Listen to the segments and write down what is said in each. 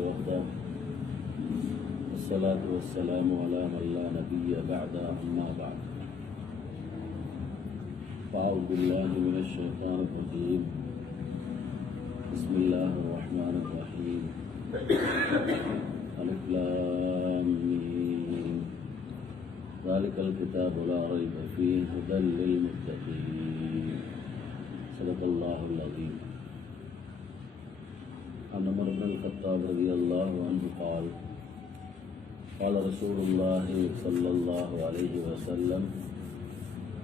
وحده والصلاة والسلام على من لا نبي بعد أما بعد فأعوذ بالله من الشيطان الرجيم بسم الله الرحمن الرحيم ألف لام ميم ذلك الكتاب لا ريب فيه هدى للمتقين صدق الله العظيم. عن عمر بن الخطاب رضي الله عنه قال قال رسول الله صلى الله عليه وسلم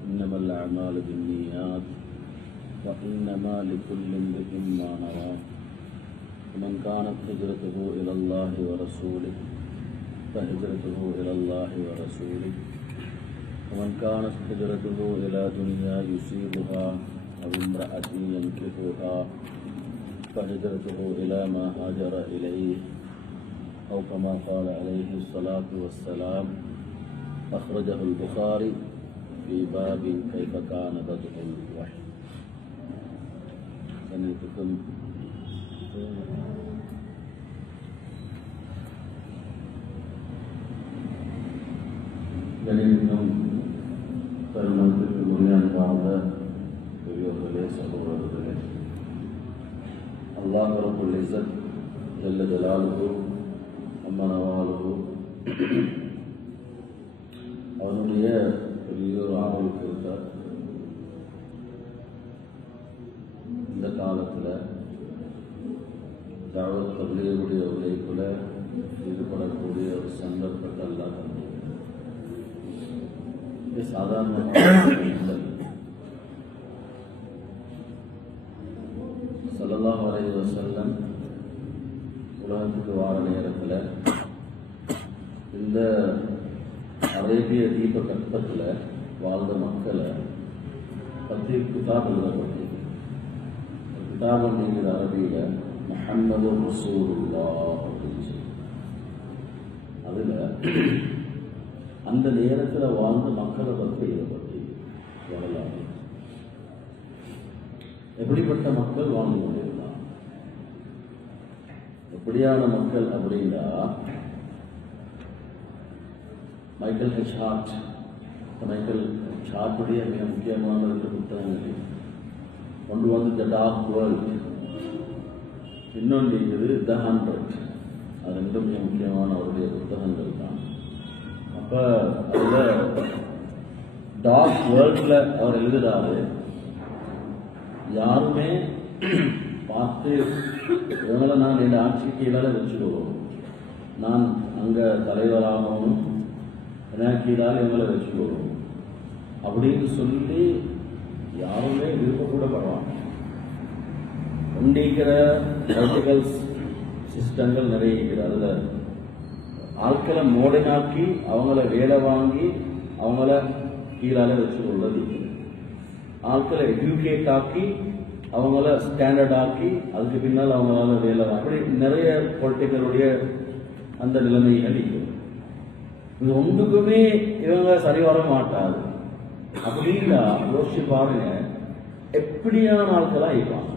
إنما الأعمال بالنيات وإنما لكل امرئ ما نوى ومن كانت هجرته إلى الله ورسوله فهجرته إلى الله ورسوله ومن كانت هجرته إلى دنيا يصيبها أو امرأة ينكحها فهجرته إلى ما هاجر إليه أو كما قال عليه الصلاة والسلام. أخرجه البخاري في باب كيف كان بدء الوحي. سمعتكم கணிதம் தருணத்திற்கு முன்னால் வாழ்ந்த பெரியோர்களே சகோதரர்களே, அல்லாஹ் ரப்புல் இஸ்ஸத் ஜல்ல ஜலாலுஹு அம்ம நவாலுஹு அவனுடைய பெரிய ஒரு ஆவலுக்கு இருக்கார். இந்த காலத்தில் தாவத் தப்லீகுடைய உழைப்புல ஈடுபடக்கூடிய ஒரு சந்தர்ப்பத்தை அல்லாஹ் தந்தது. இது சாதாரண ஸல்லல்லாஹு அலைஹி வஸல்லம் உலகத்துக்கு வார நேரத்தில் இந்த அரேபிய தீப கற்பத்தில் வாழ்ந்த மக்களை பற்றி கிதாப் எழுதப்பட்டது. கிதாப் அப்படிங்கிற அரபியில் முஹம்மது ரசூலுல்லாஹ் அப்படின்னு சொல்லி அதில் அந்த நேரத்தில் வாழ்ந்த மக்களை பற்றி எழுதப்பட்டது. வரலாறு எப்படிப்பட்ட மக்கள் வாழ்ந்து கொண்டிருந்தார், எப்படியான மக்கள் அப்படின்னா மைக்கேல் ஹார்ட் ஹார்ட்டுடைய மிக முக்கியமான ரெண்டு புத்தகங்கள், ஒன்று வந்து த டார்க் வேர்ல்ட், இன்னொன்று இது த 100. அது ரெண்டும் மிக முக்கியமான அவருடைய புத்தகங்கள் தான். அப்போ அதில் டார்க் வேர்ல்டில் அவர் எழுதுகிறாரு, யாருமே பார்த்து இவங்களை நான் என் ஆட்சி கீழே வச்சுக்குவோம், நான் அங்கே தலைவராகவும் எனக்கு கீழால் இவங்களை வச்சுக்குவோம் அப்படின்னு சொல்லி யாருமே விருப்பக்கூட படுவாங்க. உண்டிக்கிற பொலிட்டிக்கல் சிஸ்டங்கள் நிறைய இருக்குது. அதில் ஆட்களை மோடனாக்கி அவங்கள வேலை வாங்கி அவங்கள கீழால வச்சு கொள்வது, ஆட்களை எஜுகேட் ஆக்கி அவங்கள ஸ்டாண்டர்ட் ஆக்கி அதுக்கு பின்னால் அவங்களால வேலை அப்படி நிறைய பொலிட்டிக்கலுடைய அந்த நிலைமைகள் இருக்குது. இது ஒன்றுக்குமே இவங்க சரி வர மாட்டாது. அப்படின்னா யோசிச்சு பாருங்க, எப்படியான ஆட்களா இருப்பாங்க.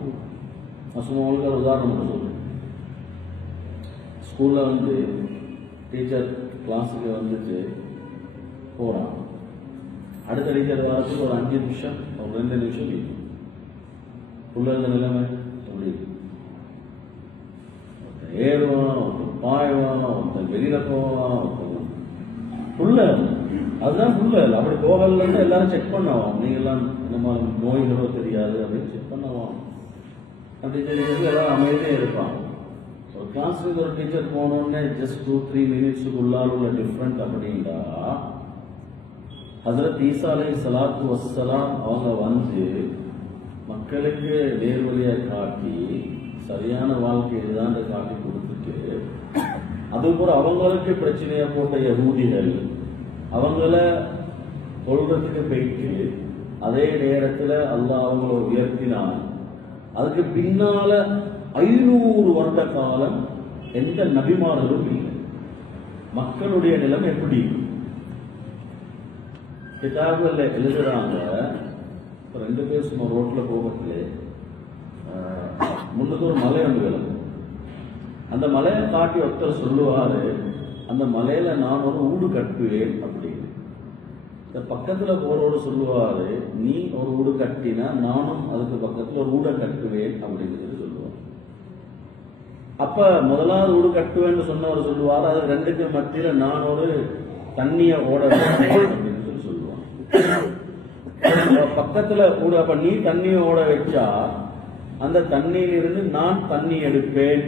அவங்களுக்கு உதாரணம் சொல்லுங்க. ஸ்கூல்ல வந்து டீச்சர் கிளாஸுக்கு வந்துட்டு போறான், அடுத்த டீச்சர் வரத்துக்கு ஒரு 5 நிமிஷம் ஒரு 2 நிமிஷம் இருக்கும். உள்ள இருந்த நிலைமை அப்படி ஏறுவான், ஒருத்தன் பாய்வான், ஒருத்தன் வெளியில போவான், ஒருத்தன் புள்ள அதுதான் புள்ள அப்படி போகலன்னு எல்லாரும் செக் பண்ணுவான். நீங்கெல்லாம் நம்ம நோய்களோ தெரியாது அப்படின்னு செக் பண்ணுவான். அப்படி தெரிஞ்சது எல்லாரும் அமைதியே இருப்பான். ஒரு கிளாஸுக்கு ஒரு டீச்சர் போனோடனே ஜஸ்ட் 2-3 மினிட்ஸுக்குள்ளால் உள்ள டிஃப்ரெண்ட் அப்படின்னா ஹஜ்ரத் ஈசா அலைஹிஸ்ஸலாத்து வஸ்ஸலாம் அவங்க வந்து மக்களுக்கு நேர்வழியை காட்டி சரியான வாழ்க்கை இதுதான் காட்டி கொடுத்துட்டு, அதுபோல அவங்களுக்கு பிரச்சனையை போட்ட யஹூதிகள் அவங்கள கொள்றதுக்கு போயிட்டு அதே நேரத்தில் அல்லாஹ் அவங்கள உயர்த்தினான். அதுக்கு பின்னால 500 வருட காலம் எந்த நபிமார்களும் இல்லை. மக்களுடைய நிலைமை எப்படி கிதாபுல எழுதுறாங்க. 2 பேர் சும்மா ரோட்ல போகத்துல முன்னுக்கு ஒரு மலை வந்து விளக்கும். அந்த மலையை காட்டி ஒருத்தர் சொல்லுவாரு, அந்த மலையில நான் ஒரு வீடு கட்டுவேன் அப்படின்னு. இந்த பக்கத்துல போறோடு சொல்லுவாரு, நீ ஒரு வீடு கட்டினா நானும் அதுக்கு பக்கத்துல ஒரு வீடை கட்டுவேன் அப்படின்னு சொல்லுவார். அப்ப முதலாவது வீடு கட்டுவேன்னு சொன்னவர் சொல்லுவார், அது ரெண்டுக்கு மத்தியில நான் ஒரு தண்ணிய ஓட அப்படின்னு சொல்லுவான். பக்கத்துல கூட அப்ப நீ தண்ணிய ஓட வச்சா அந்த தண்ணியிலிருந்து நான் தண்ணி எடுப்பேன்.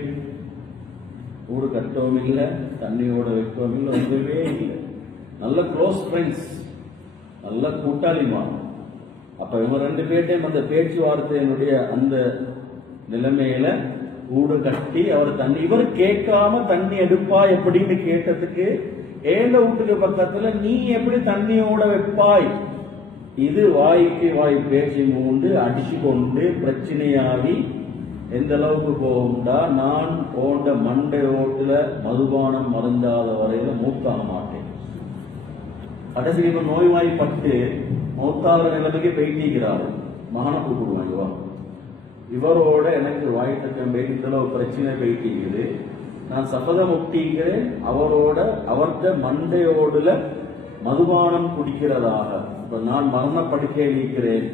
வீடு கட்டவும் இல்லை, தண்ணியோட வைக்கவும் இல்லை, ஒன்றுமே இல்லை. நல்ல க்ளோஸ் ஃப்ரெண்ட்ஸ், நல்ல கூட்டாளிமா. அப்ப இவங்க ரெண்டு பேர்ட்டையும் அந்த பேச்சுவார்த்தையினுடைய அந்த நிலைமையில வீடு கட்டி அவர் தண்ணி, இவர் கேட்காம தண்ணி எடுப்பா எப்படின்னு கேட்டதுக்கு, ஏண்ட வீட்டுக்கு பக்கத்துல நீ எப்படி தண்ணியோட வைப்பாய், இது வாய்க்கு வாய் பேச்சு மூண்டு அடிச்சு கொண்டு பிரச்சனையாகி எந்த அளவுக்கு போகும்டா, நான் போன்ற மண்டை ஓட்டுல மதுபானம் மருந்தாத வரையில மூத்தாக மாட்டேன். கடைசி இப்ப நோய்வாய்ப்பட்டு மௌத்தாகிற நிலைமைக்கு போயிட்டிருக்கிறாரு. மகனை கூப்பிடுவாங்க, இவரோட எனக்கு வாய் தக்கம் இந்த அளவு பிரச்சனை போயிட்டிருக்குது, நான் சபதம் ஒட்டிக்கிறேன் அவரோட அவர்கிட்ட மண்டையோடுல மதுபானம் குடிக்கிறதாக, இப்ப நான் மரணப்படுக்கை இருக்கிறேன்,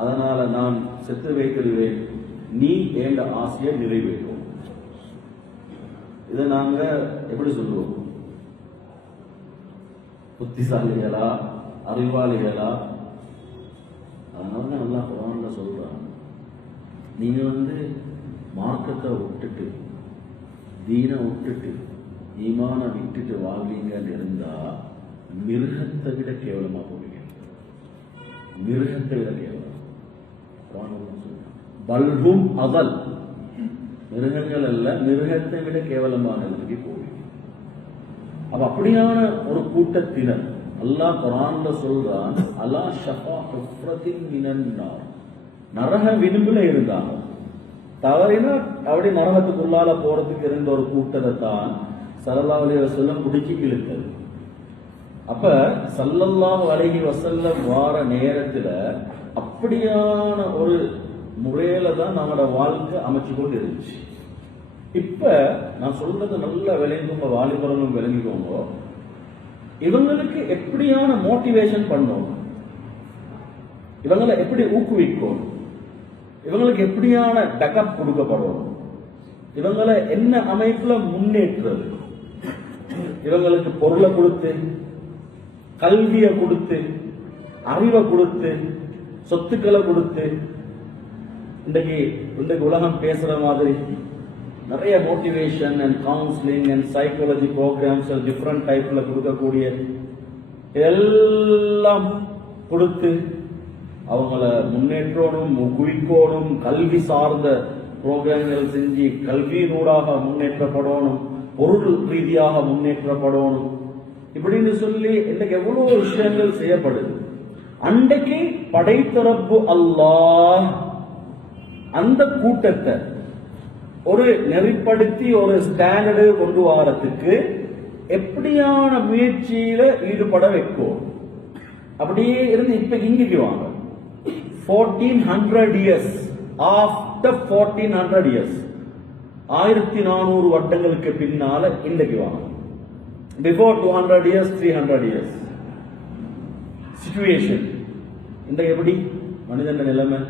அதனால நான் செத்து வைத்திருவேன், நீ என்ற ஆசையை நிறைவேற்றும். இதை நாங்க எப்படி சொல்லுவோம்? புத்திசாலிகளா, அறிவாளிகளா? அதனால நல்லா குரான்ல சொல்றாங்க, நீங்க மார்க்கத்தை விட்டுட்டு தீனை விட்டுட்டு ஈமான விட்டுட்டு வாழ்வீங்கன்னு இருந்தா மிருகத்தை விட கேவலமா போவீங்க. மிருகத்தை விட கேவலம். பல்கும் அவல், மிருகங்கள் அல்ல, மிருகத்தை விட கேவலமான நிலைக்கு போவீங்க. அப்ப அப்படியான ஒரு கூட்டத்தினர் அல்லாஹ் குர்ஆன்ல சொல்றான், அலா ஷஃபா ஹுஃப்ரத்தின் மினன் நார், நரக விளிம்புல இருந்தாங்க. தவறினா அப்படி நரகத்துக்குள்ளால போறதுக்கு இருந்த ஒரு கூட்டத்தை தான் ஸல்லல்லாஹு அலைஹி வஸல்லம் பிடிச்சி இழுத்தது. அப்ப ஸல்லல்லாஹு அலைஹி வஸல்லம் வார நேரத்துல அப்படியான ஒரு முறையில தான் நம்மளோட வாழ்க்கை அமைச்சு கொண்டு இருந்துச்சு. இப்ப நான் சொல்றது நல்ல விளங்குங்க, வாலிபர்களும் விளங்கிக்கோங்க. இவங்களுக்கு எப்படியான மோட்டிவேஷன் பண்ணும், இவங்களை எப்படி ஊக்குவிக்கும், இவங்களுக்கு எப்படியான டக்கப் கொடுக்கப்படும், இவங்களை என்ன அமைப்புல முன்னேற்றது, இவங்களுக்கு பொருளை கொடுத்து, கல்வியை கொடுத்து, அறிவை கொடுத்து, சொத்துக்களை கொடுத்து, இன்றைக்கு உலகம் பேசுற மாதிரி நிறைய motivation and counselling and psychology programs different டைப்ல கொடுக்கக்கூடிய எல்லாம் கொடுத்து அவங்கள முன்னேற்றணும், ஊக்குவிக்கணும், கல்வி சார்ந்த புரோகிராம்கள் செஞ்சு கல்வியினூடாக முன்னேற்றப்படணும், பொருள் ரீதியாக முன்னேற்றப்படணும், இப்படின்னு சொல்லி இன்றைக்கு எவ்வளவு விஷயங்கள் செய்யப்படுது. அன்றைக்கு படைத்தரப்பு அல்லாஹ் அந்த கூட்டத்தை ஒரு நெறிப்படுத்தி ஒரு ஸ்டாண்டர்டு கொண்டு வரத்துக்கு எப்படியான முயற்சியில ஈடுபட வைக்கும். அப்படியே இருந்து இப்ப இங்கிக்கு வாங்க. 1400 இயர்ஸ், ஆஃப்டர் 1400 இயர்ஸ், 1400 வருடங்களுக்கு பின்னால இன்றைக்கு வாங்க. பிஃபோர் 200 இயர்ஸ், 300 இயர்ஸ் சிச்சுவேஷன் இன்றைக்கு எப்படி மனிதன் நிலைமை?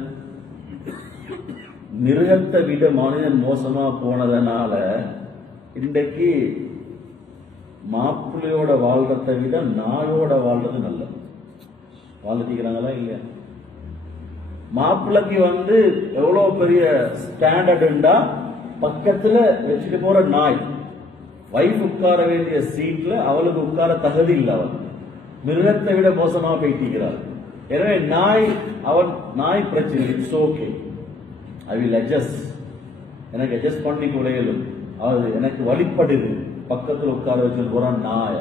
மிருகத்தை விட மனிதன் மோசமா போனதனால இன்றைக்கு மாப்பிள்ளையோட வாழ்றதை விட நாயோட வாழ்றது நல்லது. வாழ்ந்துக்கிறாங்களா இல்லையா? மாப்பிள்ளைக்கு எவ்வளவு பெரிய ஸ்டாண்டர்டுண்டா, பக்கத்துல வச்சுட்டு போற நாய், வைஃப் உட்கார வேண்டிய சீட்ல அவளுக்கு உட்கார தகுதி இல்லை. அவள் மிருகத்தை விட மோசமா போயிட்டிருக்கிறாள். எனவே நாய் பிரச்சனை, it's okay, I will adjust, எனக்கு அட்ஜஸ்ட் பண்ணி குறையலும், அது எனக்கு வழிபடுது, பக்கத்தில் உட்கார வச்சு போறான் நாய்.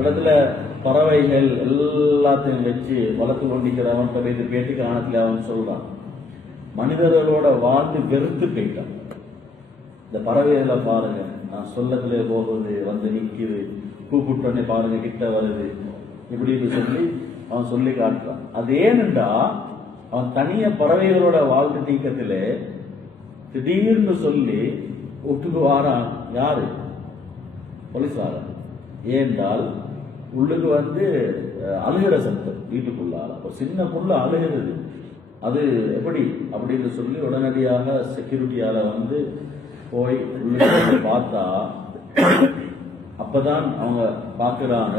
இடத்துல பறவைகள் எல்லாத்தையும் வச்சு வளர்த்து கொண்டிருக்கிறவன் போயிட்டு பேட்டி காணத்துல அவன் சொல்றான், மனிதர்களோட வாழ்ந்து வெறுத்து போயிட்டான். இந்த பறவைகளை பாருங்க, நான் சொல்லத்துல போகுது, நிற்குது, கூப்பிட்டோன்னே பாருங்க கிட்ட வருது, இப்படின்னு சொல்லி அவன் சொல்லி காட்டுறான். அது ஏனென்றா அவன் தனிய பறவைகளோட வாழ்க்கை தீக்கத்திலே திடீர்னு சொல்லி வீட்டுக்கு வாரான் யாரு? போலீஸ்காரன். ஏன்றால் உள்ளுக்கு வந்து அழுகிற சத்தம் வீட்டுக்குள்ளார. ஒரு சின்ன புள்ள அழுகிறது, அது எப்படி அப்படின்னு சொல்லி உடனடியாக செக்யூரிட்டியால வந்து போய் உள்ளுக்கு பார்த்தா, அப்பதான் அவங்க பாக்குறாங்க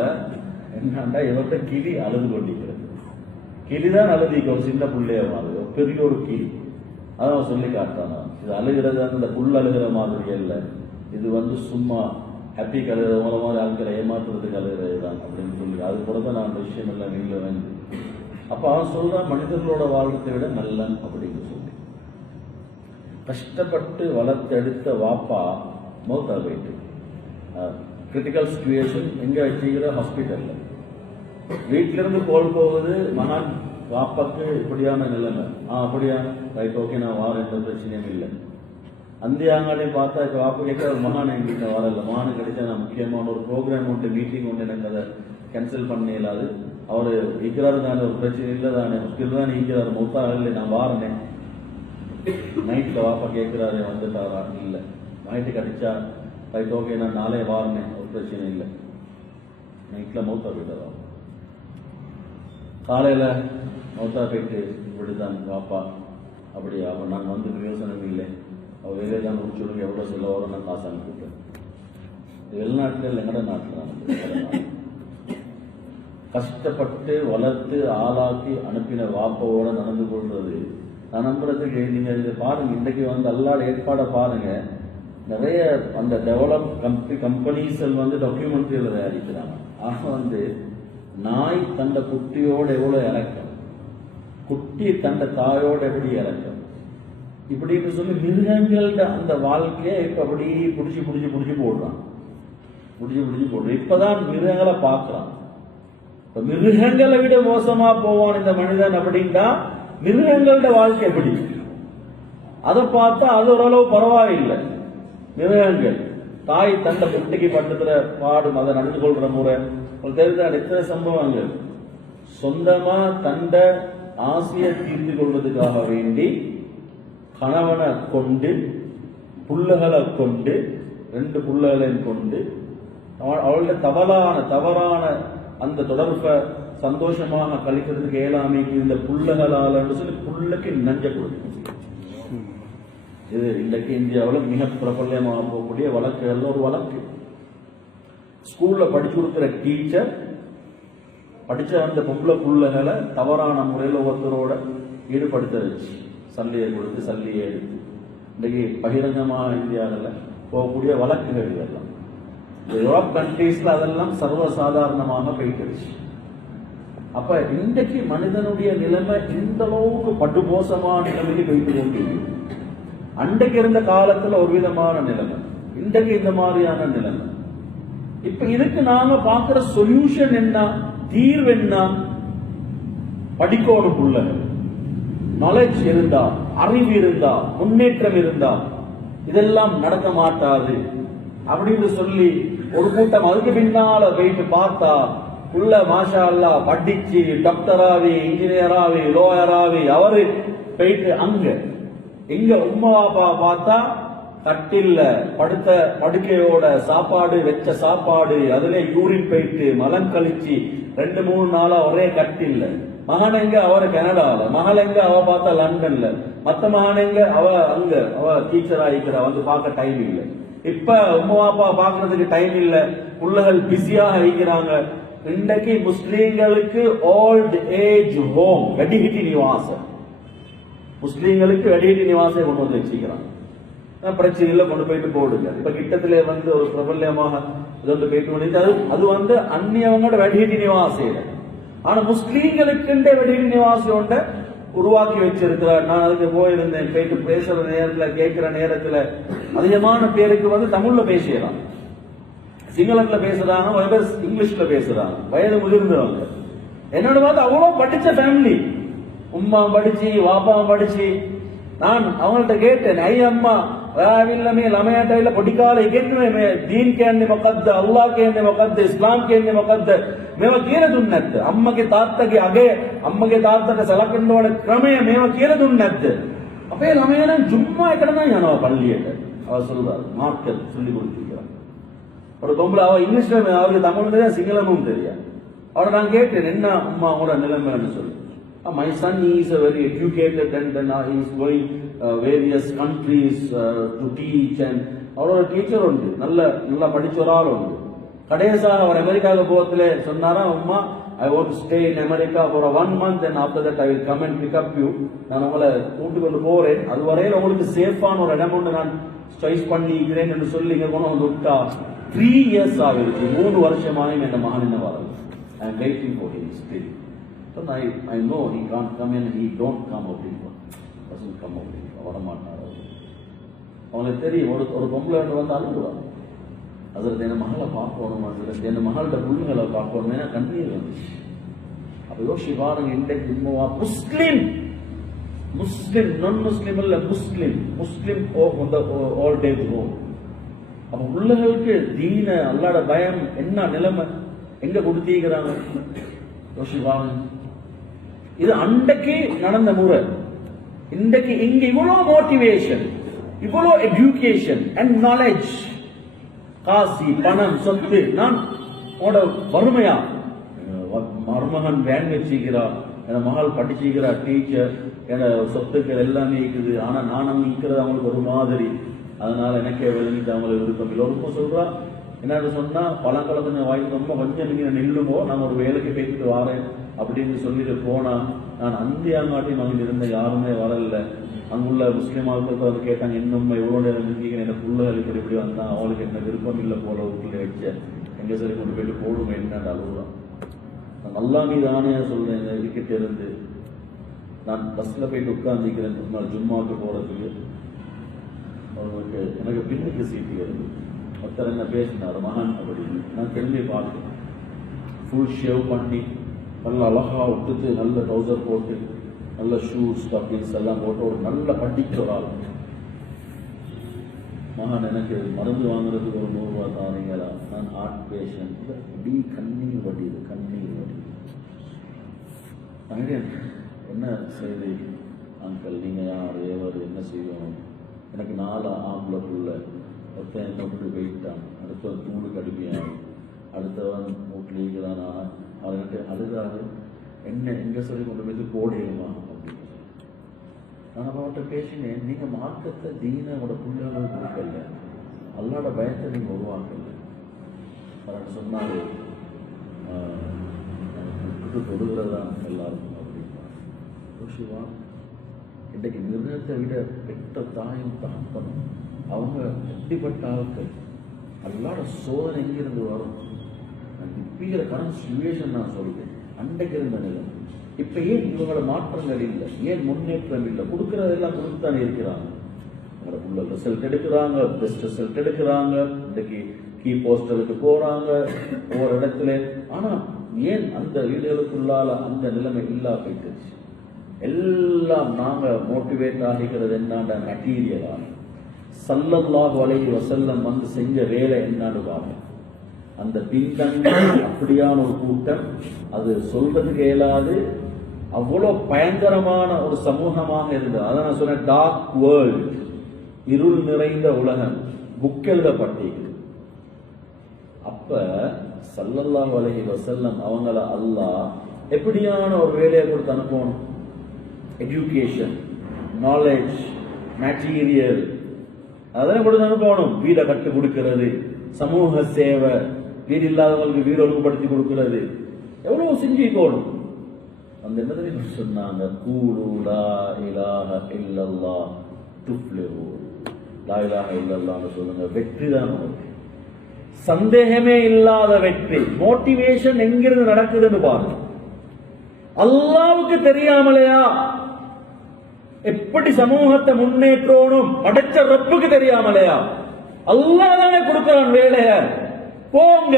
என்னண்டா இவர்கிட்ட கிளி அழுது கொண்டிருக்கிறது. கிளிதான் அழுதிக்கு ஒரு சின்ன புள்ளைய மாதிரி பெரிய ஒரு கிளி. அதான் சொல்லி காட்டுறாங்க, இது அழுகிறது அந்த புல் அழுகிற மாதிரி அல்ல, இது வந்து சும்மா ஹாப்பி கழுகிற மூலமாக ஆட்களை ஏமாற்றுறதுக்கு அழுகிறது தான் அப்படின்னு சொல்லி. அது கூட தான் நான் அந்த விஷயம் எல்லாம் இல்லை வந்து. அப்ப அவன் சொல்றான், மனிதர்களோட வாழ்க்கை விட நல்லன் அப்படின்னு சொல்லி. கஷ்டப்பட்டு வளர்த்தெடுத்த வாப்பா மௌத்தா போயிட்டு, கிரிட்டிக்கல் சிச்சுவேஷன் எங்க வச்சுக்கிற ஹாஸ்பிட்டல்ல. வீட்டில இருந்து கோல் போகுது, மகான் வாப்பாக்கு இப்படியான நிலைமை. அப்படியா, ரைட், ஓகே, நான் வாரம், எந்த பிரச்சனையும் இல்லை. அந்த ஆங்காலே பார்த்தா இப்ப வாப்பா கேட்க ஒரு மகான் எங்கிட்ட வரல, மகான் கிடைச்சா நான் முக்கியமான ஒரு ப்ரோக்ராம் உண்டு, மீட்டிங் உண்டு, எனக்கு அதை கேன்சல் பண்ண இல்லாது. அவரு இருக்கிறாரு தானே, ஒரு பிரச்சனை இல்லை தானே, முஸ்கில் தான் இருக்கிறாரு, மௌத்தாக இல்லை, நான் வாரனேன். நைட்ல வாப்பா கேட்கிறாரு, வந்துட்டாரா? இல்லை. நைட்டு கிடைச்சா ரைட், ஓகே, நான் நாளே வாரனேன், ஒரு பிரச்சனை இல்லை. நைட்ல மௌத்தா போயிட்டாரா? காலையில மௌத்தா போயிட்டு இப்படிதான் வாப்பா, அப்படியா? அப்ப நான் வந்து பிரயோசனம் இல்லை, அவ வேலையை தான் முடிச்சுடுங்க, எவ்வளவு சொல்ல வரும், நான் காசு அனுப்பிட்டேன். வெளிநாட்டுல இல்லை, எங்கட நாட்டுல கஷ்டப்பட்டு வளர்த்து ஆளாக்கி அனுப்பின வாப்பாவோட நடந்து கொள்றது. நான் நம்புறதுக்கு நீங்க இதை பாருங்க, இன்றைக்கு வந்து அல்லாட ஏற்பாடை பாருங்க. நிறைய அந்த டெவலப் கம்பெனிஸ் வந்து டாக்குமெண்ட்ரியில தயாரிக்கிறாங்க. ஆக வந்து நாய் தந்த குட்டியோட எவ்வளவு இறக்கம், குட்டி தந்த தாயோட எப்படி இறக்கம், இப்படின்னு சொல்லி மிருகங்கள்ட அந்த வாழ்க்கையை இப்ப அப்படி புடிச்சு புடிச்சு புடிச்சு போடுறான், புடிச்சு புடிச்சு போடுறான். இப்பதான் மிருகங்களை பார்க்கறான். மிருகங்களை விட மோசமா போவான் இந்த மனிதன் அப்படின்னா மிருகங்களோட வாழ்க்கை எப்படி, அதை பார்த்தா அது ஓரளவு பரவாயில்லை. மிருகங்கள் தாய் தண்டை குட்டிக்கு பட்டுற பாடும், அதை நடந்து கொள்ற முறை தெரிந்தால் எத்தனை சம்பவங்கள். சொந்தமா தண்ட ஆசையை தீர்த்து கொள்வதற்காக வேண்டி கணவனை கொண்டு புள்ளைகளை கொண்டு 2 புள்ளைகளையும் கொண்டு அவளுடைய தவறான அந்த தொடர்பை சந்தோஷமாக கழிக்கிறதுக்கு இயலாமைக்கு இந்த புள்ளைகளால் சொல்லி புள்ளைக்கு நஞ்ச கொடுக்கும். இது இன்றைக்கு இந்தியாவில் மிக பிரபல்யமாக போகக்கூடிய வழக்குகள்ல ஒரு வழக்கு. ஸ்கூல்ல படிச்சு கொடுக்கிற டீச்சர் படிச்ச அந்த பொம்பளை புள்ளைகளை தவறான முறையில் ஒவ்வொருத்தரோட ஈடுபடுத்த வச்சு சல்லியை கொடுத்து சல்லியை எடுத்து இன்றைக்கு பகிரங்கமாக இந்தியாவில் போகக்கூடிய வழக்குகள் இதெல்லாம். யூரோப் கண்ட்ரீஸ்ல அதெல்லாம் சர்வசாதாரணமாக போயிட்டுருச்சு. அப்ப இன்றைக்கு மனிதனுடைய நிலைமை இந்த அளவுக்கு படுமோசமான நிலைமைக்கு போயிட்டு கொண்டிருக்கு. அன்றைக்கு இருந்த காலத்துல ஒரு விதமான நிலைமை, இன்றைக்கு இந்த மாதிரியான நிலைமை. இப்ப இதுக்கு நாம பாக்குற சொல்யூஷன் என்ன, தீர்வு என்ன? படிக்கோடும் புள்ளகள், நாலேஜ் இருந்தா, அறிவு இருந்தா, முன்னேற்றம் இருந்தா இதெல்லாம் நடக்க மாட்டாது அப்படின்னு சொல்லி ஒரு கூட்டம் அதுக்கு பின்னால போயிட்டு பார்த்தா உள்ள மாஷா அல்லா படிச்சு டாக்டராவி, இன்ஜினியராவி, லோயராவி அவரு போயிட்டு அங்க எங்க உம்மா பாப்பா பார்த்தா கட்டில்ல படுத்த படுக்கையோட சாப்பாடு வச்ச சாப்பாடு, அதுல யூரின் போயிட்டு மலம் கழிச்சு 2-3 நாளா ஒரே கட்டில்ல. மகன் எங்க, அவர் கனடால. மகள் எங்க, அவ பார்த்தா லண்டன்ல. மத்த மகன் எங்க, அவ டீச்சர் ஆகிக்கிறா, வந்து பார்க்க டைம் இல்லை. இப்ப உம்மா பாப்பா பாக்குறதுக்கு டைம் இல்ல, பிள்ளைகள் பிஸியாக இருக்கிறாங்க. இன்றைக்கு முஸ்லீம்களுக்கு ஓல்ட் ஏஜ் ஹோம் வெடிகிட்டி நிவாசம், முஸ்லீம்களுக்கு வெடிகிட்டி நிவாசம் கொண்டு வந்து வச்சுக்கிறாங்க. பிரச்சனையில கொண்டு போயிட்டு போடுங்க. இப்ப கிட்டத்திலே வந்து ஒரு பிரபல்யமாக இது போயிட்டு அது வந்து அந்நியவங்களோட வெடிகிட்டி நிவாசம். ஆனா முஸ்லீம்களுக்கு வெடிகிட்டி நிவாசம் உருவாக்கி வச்சிருக்கிறார். நான் அதுக்கு போயிருந்தேன், போயிட்டு பேசுற நேரத்துல கேட்கிற நேரத்துல அதிகமான பேருக்கு வந்து தமிழ்ல பேசலாம், சிங்களத்துல பேசுறாங்க, இங்கிலீஷ்ல பேசுறாங்க, வயது முதிர்ந்தவங்க. என்னோட பார்த்து அவ்வளவு படிச்ச ஃபேமிலி, உம்மா படிச்சு வாப்பா படிச்சு. நான் அவங்கள்ட்ட கேட்டேன், ஐ அம்மா राविल्लमे लमयाटैल पटिकाल इकेन्ने मे दीन के अन्ने मुकद्द अल्लाह के अन्ने मुकद्द इस्लाम के अन्ने मुकद्द मेव कीरदुन्नत् अम्ಮಗೆ ತಾತ್ತಗೆ ಅಗೆ ಅಮ್ಮಗೆ ತಾತ್ತಗೆ ಸಲಕಂಡೋಣ ಕ್ರಮೆ ಮೇವ कीरदुन्नत् அப்பே நம்ம சும்மா கிடந்தா ஞானவா பள்ளியிட்ட அவர் சொல்றாரு மார்க்கெட் சொல்லி கொடுத்துருக்கிறார். ஒரு பொம்பளை அவ இங்கிலீஷ்ல அவருக்கு தமிழும் தெரியாது சிங்களமும் தெரியாது. அவரை நான் கேட்டேன் என்ன அம்மா அவங்களோட நிலைமைன்னு சொல்லி. My son is very educated and then he is going various countries to teach and அவரோட டீச்சர் உண்டு நல்லா படிச்ச ஒரு ஆள் உண்டு. கடைசியாக அவர் அமெரிக்காவுக்கு போகத்துல சொன்னாரா அம்மா I want to stay in America for 1 month and after that I will come and pick up you. நான் உங்களை கூட்டு கொண்டு போறேன். அது வரையில உங்களுக்கு சேஃபான ஒரு இடம் ஒன்று நான் சாய்ஸ் பண்ணிக்கிறேன் என்று சொல்லி இங்க போன விட்டா 3 years ஆகிருக்கு. 3 வருஷமாக என் மகன் என்ன வரல. I am waiting for him still. But I know he can't come in. He don't come out anymore. Doesn't come out anymore. வரமாட்டார். அவனுக்கு தெரியும் ஒரு பொம்பளை வந்து அழுகுவாங்க. அதில் என் மகளை பார்க்கணும், அதில் என் மகளோட புள்ளிகளை பார்க்கணும், கண்ணீர் வந்துச்சு. அப்போ யோசி பாருங்க, இன்றைக்கு இன்னும் முஸ்லிம் நான் முஸ்லிம் இல்ல முஸ்லிம் ஆல் டே ஹோம். அப்ப உள்ளவர்களுக்கு தீன அல்லாட பயம் என்ன நிலைமை எங்க கொடுத்தீங்கிறாங்க யோசி பாருங்க. இது அன்றைக்கு நடந்த முறை. இன்றைக்கு இங்க இவ்வளவு மோட்டிவேஷன், இவ்வளவு எஜுகேஷன் அண்ட் நாலேஜ், காசி பணம் சொத்து. நான் வறுமையா மருமகன் வேன் வச்சுக்கிறா, என் மகள் படிச்சுக்கிறா, டீச்சர், என் சொத்துக்கள் எல்லாமே இருக்குது. ஆனா நானும் நிற்கிறது அவங்களுக்கு ஒரு மாதிரி. அதனால எனக்கே விளங்கிட்டு அவங்களுக்கு விருப்பம் இல்லை. ரொம்ப சொல்றா என்ன சொன்னா பழங்காலத்துல வாய்ப்பு ரொம்ப கொஞ்சம் நீங்க நில்லுமோ நான் ஒரு வேலைக்கு போய்கிட்டு வாரேன் அப்படின்னு சொல்லிட்டு போனா நான் அந்தியாங்காட்டி அவங்க இருந்த யாருமே வரல. அங்குள்ள முஸ்லீம் ஆட்களுக்கு வந்து கேட்டாங்க இன்னும் எவ்வளவு நேரம் இருக்கீங்க, எனக்கு பிள்ளைகள் இப்படி வந்தா அவங்களுக்கு என்ன விருப்பம் இல்லை போல வீட்டுல வச்ச எங்க சரி கொண்டு போயிட்டு போடுமே என்னன்னு அழுகுதான். நான் நல்லா மீதானே சொல்றேன். கிட்ட இருந்து நான் பஸ்ல போயிட்டு உட்கார்ந்துக்கிறேன் ஜும்மாவுக்கு போறதுக்கு. அவங்களுக்கு எனக்கு பின்னுக்கு சீட்டு இருந்து ஒருத்தர் என்ன பேசினார் மகன் அப்படின்னு. நான் திரும்பி பார்த்தேன். ஃபுல் ஷேவ் பண்ணி நல்லா அழகா விட்டுட்டு நல்ல ட்ரௌசர் போட்டு நல்ல ஷூஸ் ஸ்டாக்கிங்ஸ் எல்லாம் போட்டு ஒரு நல்ல படிக்கிற ஒரு ஆள். மகன் எனக்கு மருந்து வாங்குறதுக்கு ஒரு 100 ரூபா தாரீங்களா, நான் ஹார்ட் பேஷண்ட், இப்படி கண்ணீர் வடிது. என்ன செய்தி அங்கிள், நீங்க யார் ஏவர் என்ன செய்யணும்? எனக்கு 4 ஆம்பளை புள்ள, ஒருத்தன் கொண்டு போயிட்டான், அடுத்தவன் தூளுக்கு அடிமையாகும், அடுத்தவன் வீட்டிலேதான். அவர்கிட்ட அழுதாரு, என்ன எங்க சொல்லி கொண்டு போய் போடுமா அப்படின்னு. நான் அவர்கிட்ட பேசினேன், நீங்க மார்க்கத்தை தீனோட பிள்ளைகளுக்கு கொடுக்கல, அல்லாட பயத்தை நீங்க உருவாக்கல. அவர் சொன்னாரு தொடுகிறதா எல்லாருக்கும் அப்படின்னா. சிவா இன்றைக்கு மிருகத்தை விட பெற்ற தாயும் தகப்பனும் அவங்க எப்படிப்பட்ட ஆட்கள். அல்லாட சோதனை எங்கிருந்து வரும்? இப்பகிற கரண்ட் சிச்சுவேஷன் நான் சொல்றேன். அன்றைக்கு இருந்த நிலை இப்ப ஏன் இவங்களோட மாற்றங்கள் இல்லை, ஏன் முன்னேற்றம் இல்லை? கொடுக்கறதெல்லாம் கொடுத்துத்தானே இருக்கிறாங்க. உள்ள ரிசல்ட் எடுக்கிறாங்க, பெஸ்ட் ரிசல்ட் எடுக்கிறாங்க, இன்றைக்கு கீ போஸ்டருக்கு போறாங்க ஒவ்வொரு இடத்துல. ஆனா ஏன் அந்த வீடுகளுக்குள்ளால அந்த நிலைமை இல்லா போயிட்டுச்சு? எல்லாம் நாங்க மோட்டிவேட் ஆகிக்கிறது என்னன்ற மெட்டீரியலா. ஸல்லல்லாஹு அலைஹி வஸல்லம் வந்து செஞ்ச வேலை என்னன்னு பாருங்க. அந்த பின்தங்கிய அப்படியான ஒரு கூட்டம், அது சொல்றதுக்கு இயலாது, அவ்வளவு பயங்கரமான ஒரு சமூகமாக இருந்தது. அதான் நான் சொன்ன டார்க் வேர்ல்ட், இருள் நிறைந்த உலகம் புக் எழுதப்பட்டிருக்கு. அப்ப ஸல்லல்லாஹு அலைஹி வஸல்லம் அவங்கள அல்லாஹ் எப்படியான ஒரு வேலையை கொடுத்து அனுப்பணும்? எஜுகேஷன், நாலேஜ், மெட்டீரியல், அதெல்லாம் கொடுத்து அனுப்பணும். வீடை கட்டு கொடுக்கிறது, சமூக சேவை, வீடு இல்லாதவங்களுக்கு வீடு ஒழுங்குபடுத்தி கொடுக்கிறது, எவ்வளவு செஞ்சுக்கணும். அந்த என்ன சொன்னாங்க, கூலு லா இலாஹ இல்லல்லாஹ் துஃப்லிஹூ, லா இலாஹ இல்லல்லாஹ்னு சொல்லுங்க, வெற்றி தான் உங்களுக்கு, சந்தேகமே இல்லாத வெற்றி. மோட்டிவேஷன் எங்கிருந்து நடக்குதுன்னு பாருங்க. அல்லாவுக்கு தெரியாமலையா எப்படி சமூகத்தை முன்னேற்றணும்? படைச்ச ரப்புக்கு தெரியாமலையா? அல்லாஹ் தானே கொடுக்கிறான் வேலைய. போங்க,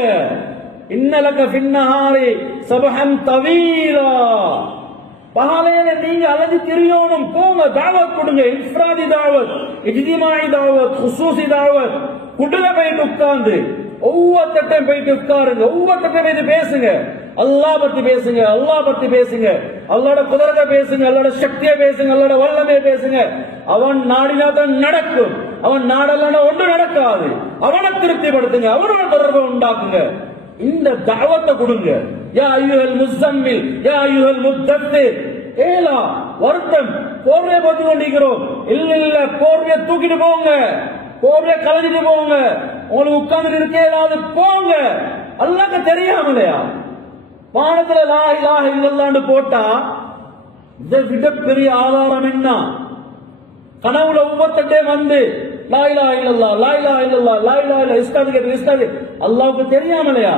இன்னலக ஃபின்னஹாரி சபஹன் தவீலா, பகலையில நீங்க அலைஞ்சு திரியணும். போங்க, தாவத் கொடுங்க, இன்ஃப்ராதி தாவத், இஜ்திமாயி தாவத், குசூசி தாவத். குடுல போயிட்டு உட்கார்ந்து ஒவ்வொருத்தையும் போயிட்டு உட்காருங்க, ஒவ்வொருத்தையும் போயிட்டு பேசுங்க. அல்லாஹ் பத்தி பேசுங்க, அல்லாஹ் பத்தி பேசுங்க, அல்லாஹ்வோட குதிரத்தை பேசுங்க, அல்லாஹ்வோட சக்தியை பேசுங்க, அல்லாஹ்வோட வல்லமையை பேசுங்க. அவன் நாடினா தான் நடக்கும், அவன் நாடலனா ஒன்று நடக்காது. அவனை திருப்திப்படுத்துங்க, அவனோட தொடர்பை உண்டாக்குங்க. இந்த தஅவத்தை கொடுங்க. யா அய்யுஹல் முஸம்மில், யா அய்யுஹல் முத்தத்திர். ஏலா வருத்தம் போர்வையை போட்டு கொண்டிருக்கிறோம். இல்ல போர்வையை தூக்கிட்டு போங்க, போர்வையை கலஞ்சிட்டு போங்க. உங்களுக்கு உட்கார்ந்து இருக்கேலாது போங்க. அல்லாஹ்க்கு தெரியாமலையா வானத்துல லா இலாஹ இல்லல்லாஹ்னு போட்டா இதை விட பெரிய ஆதாரம் என்ன? கனவுல உம்மத்தட்டே வந்து லா இலாஹ இல்லல்லாஹ், லா இலாஹ இல்லல்லாஹ், லா இலாஹ இல்லல்லாஹ் இஸ்தாது அல்லாஹ்வுக்கு தெரியாமலையா?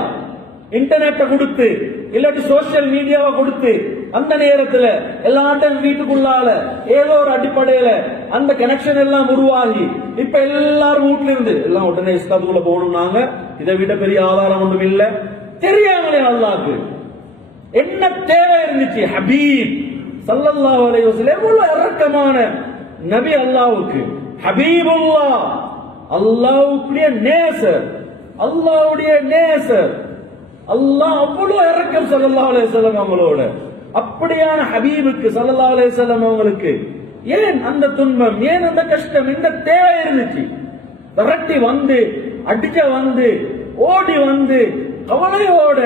இன்டர்நெட்டை கொடுத்து இல்லாட்டி சோசியல் மீடியாவை கொடுத்து அந்த நேரத்துல எல்லாத்தையும் வீட்டுக்குள்ளால ஏதோ ஒரு அடிப்படையில அந்த கனெக்ஷன் எல்லாம் உருவாகி இப்ப எல்லாரும் வீட்டுல இருந்து எல்லாம் உடனே இஸ்லாத்துக்குள்ள போகணும்னாங்க. இதை விட பெரிய ஆதாரம் ஒன்றும் இல்ல. தெரியாமலே அல்லாஹ்க்கு என்ன தேவை இருந்துச்சு? ஹபீப் ஸல்லல்லாஹு அலைஹி வஸல்லம் எவ்வளவு இரக்கமான நபி அல்லாஹ்வுக்கு. ஹபீபுல்லாஹ் அல்லாஹ்வுடைய நேசர், அல்லாஹ்வுடைய நேசர். அல்லாஹ் அவ்வளவு இரக்கம் ஸல்லல்லாஹு அலைஹி வஸல்லம் அவங்களோட. அப்படியான ஹபீபுக்கு ஸல்லல்லாஹு அலைஹி வஸல்லம் அவங்களுக்கு ஏன் அந்த துன்பம், ஏன் அந்த கஷ்டம், இந்த தேவை இருந்துச்சு? விரட்டி வந்து அடிக்க வந்து ஓடி வந்து கவலையோட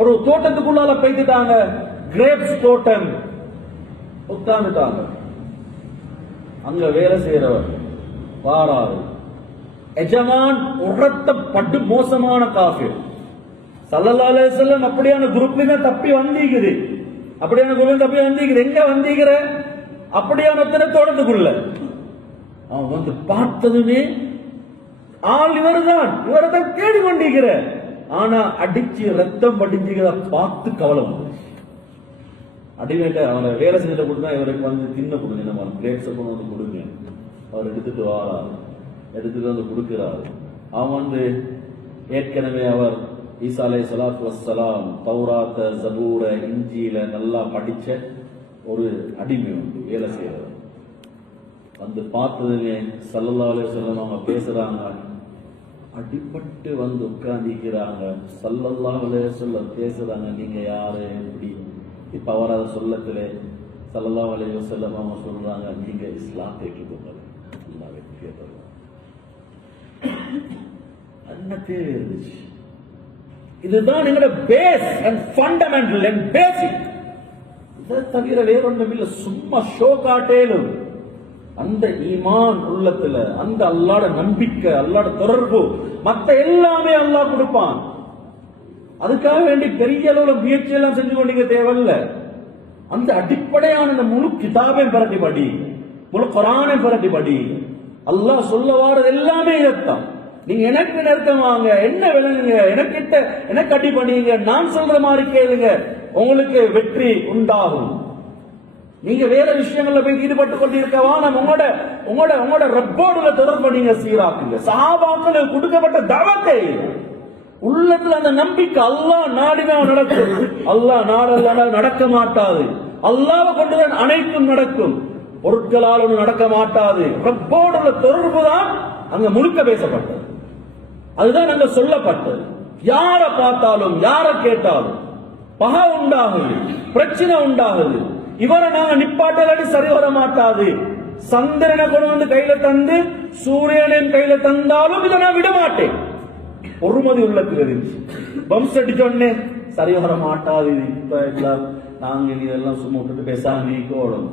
ஒரு தோட்டத்துக்குள்ளால போய்த்துட்டாங்க. கிரேப்ஸ் தோட்டம் உட்கார்ந்துட்டாங்க. அங்க வேலை செய்யறவர் பாராரு. எஜமான் உரத்த பட்டு மோசமான காஃபிர். ஸல்லல்லாஹு அலைஹி வஸல்லம் அப்படியான குரூப்ல தப்பி வந்தீங்குது, அப்படியான குரூப் தப்பி வந்தீங்குது. எங்க வந்தீங்கிற? அப்படியான தோட்டத்துக்குள்ள அவன் வந்து பார்த்ததுமே ஆள் இவர்தான், இவரை தான் தேடி கொண்டிருக்கிற. ஆனா அடிச்சு ரத்தம் படிஞ்சுக்கிறத பார்த்து கவலை வந்துச்சு. அடிமையிட்ட அவனை வேலை செஞ்சுட்டு கொடுத்தா இவருக்கு வந்து தின்ன கொடுங்க, நம்ம பிளேட்ஸ் கொண்டு வந்து கொடுங்க. அவர் எடுத்துட்டு வாராரு, எடுத்துட்டு வந்து கொடுக்கிறாரு. அவன் வந்து ஏற்கனவே அவர் ஈசா அலைஹிஸ்ஸலாத்து வஸ்ஸலாம் தௌராத்த ஜபூர இஞ்சியில நல்லா படிச்ச ஒரு அடிமை உண்டு, வேலை செய்யறவர். வந்து பார்த்ததுமே ஸல்லல்லாஹு அலைஹி வஸல்லம் அவங்க பேசுறாங்க, அடிபட்டு வந்து உட்கார்ந்திக்கிறாங்க. ஸல்லல்லாஹு அலைஹி வஸல்லம் பேசுறாங்க, நீங்க யாரு எப்படி? இப்ப அவர் அதை சொல்லத்துல ஸல்லல்லாஹு அலைஹி வஸல்லம் அவங்க சொல்றாங்க, நீங்க இஸ்லாத்தை ஏற்றுக்கோங்க, அல்லாஹ் வெற்றியை தருவார். என்ன தேவை இருந்துச்சு? இதுதான் எங்களோட base and fundamental and basic. இதை தவிர வேறொன்றும் இல்லை. சும்மா ஷோ காட்டேலும் அந்த ஈமான் உள்ளத்துல, அந்த அல்லாஹ்வோட நம்பிக்கை, அல்லாஹ்வோட தொடர்பு, மத்த எல்லாமே அல்லாஹ் கொடுப்பான். அதுக்காக வேண்டி பெரிய அளவுல முயற்சி எல்லாம் செஞ்சு கொண்டிருக்க தேவையில்ல. அந்த அடிப்படையான இந்த முழு கிதாபையும் பரட்டி படி, முழு குர்ஆனையும் பரட்டி படி. அல்லாஹ் சொல்ல வாரது எல்லாமே இதைத்தான். நீங்க எனக்கு நெருக்கமாங்க, என்ன விளங்குங்க, எனக்கு அடி பண்ணிங்க, நான் சொல்ற மாதிரி கேளுங்க, உங்களுக்கு வெற்றி உண்டாகும். நீங்க வேற விஷயங்கள்ல போய் ஈடுபட்டு கொண்டிருக்கவா, நம்ம உங்களோட ரப்போடுல தொடர்பு நீங்க சீராக்குங்க. சஹாபாக்களுக்கு கொடுக்கப்பட்ட தவத்தை உள்ளத்துல அந்த நம்பிக்கை, அல்லாஹ் நாடினா நடக்கும், அல்லாஹ் நாடல்லனா நடக்க மாட்டாது. அல்லாஹ்வை கொண்டுதான் அனைத்தும் நடக்கும், பொருட்களால் ஒன்று நடக்க மாட்டாது. ரப்போடுல தொடர்பு தான் அங்க முழுக்க பேசப்பட்டது, அதுதான் அங்க சொல்லப்பட்டது. யார பார்த்தாலும் யார கேட்டாலும் பகை உண்டாகுது, பிரச்சனை உண்டாகுது. இவரை நாங்க நிப்பாட்டலாடி சரி வர மாட்டாது. சந்திரனை கொண்டு வந்து கையில தந்து சூரியனின் கையில தந்தாலும் இதை நான் விட மாட்டேன். பொறுமதி உள்ளத்தில் இருந்துச்சு. பம்ஸ் அடிச்சோடனே சரி வர மாட்டாது. இப்ப எல்லாம் நாங்க இதெல்லாம் சும்மா விட்டுட்டு பேசாம நீக்கோடும்.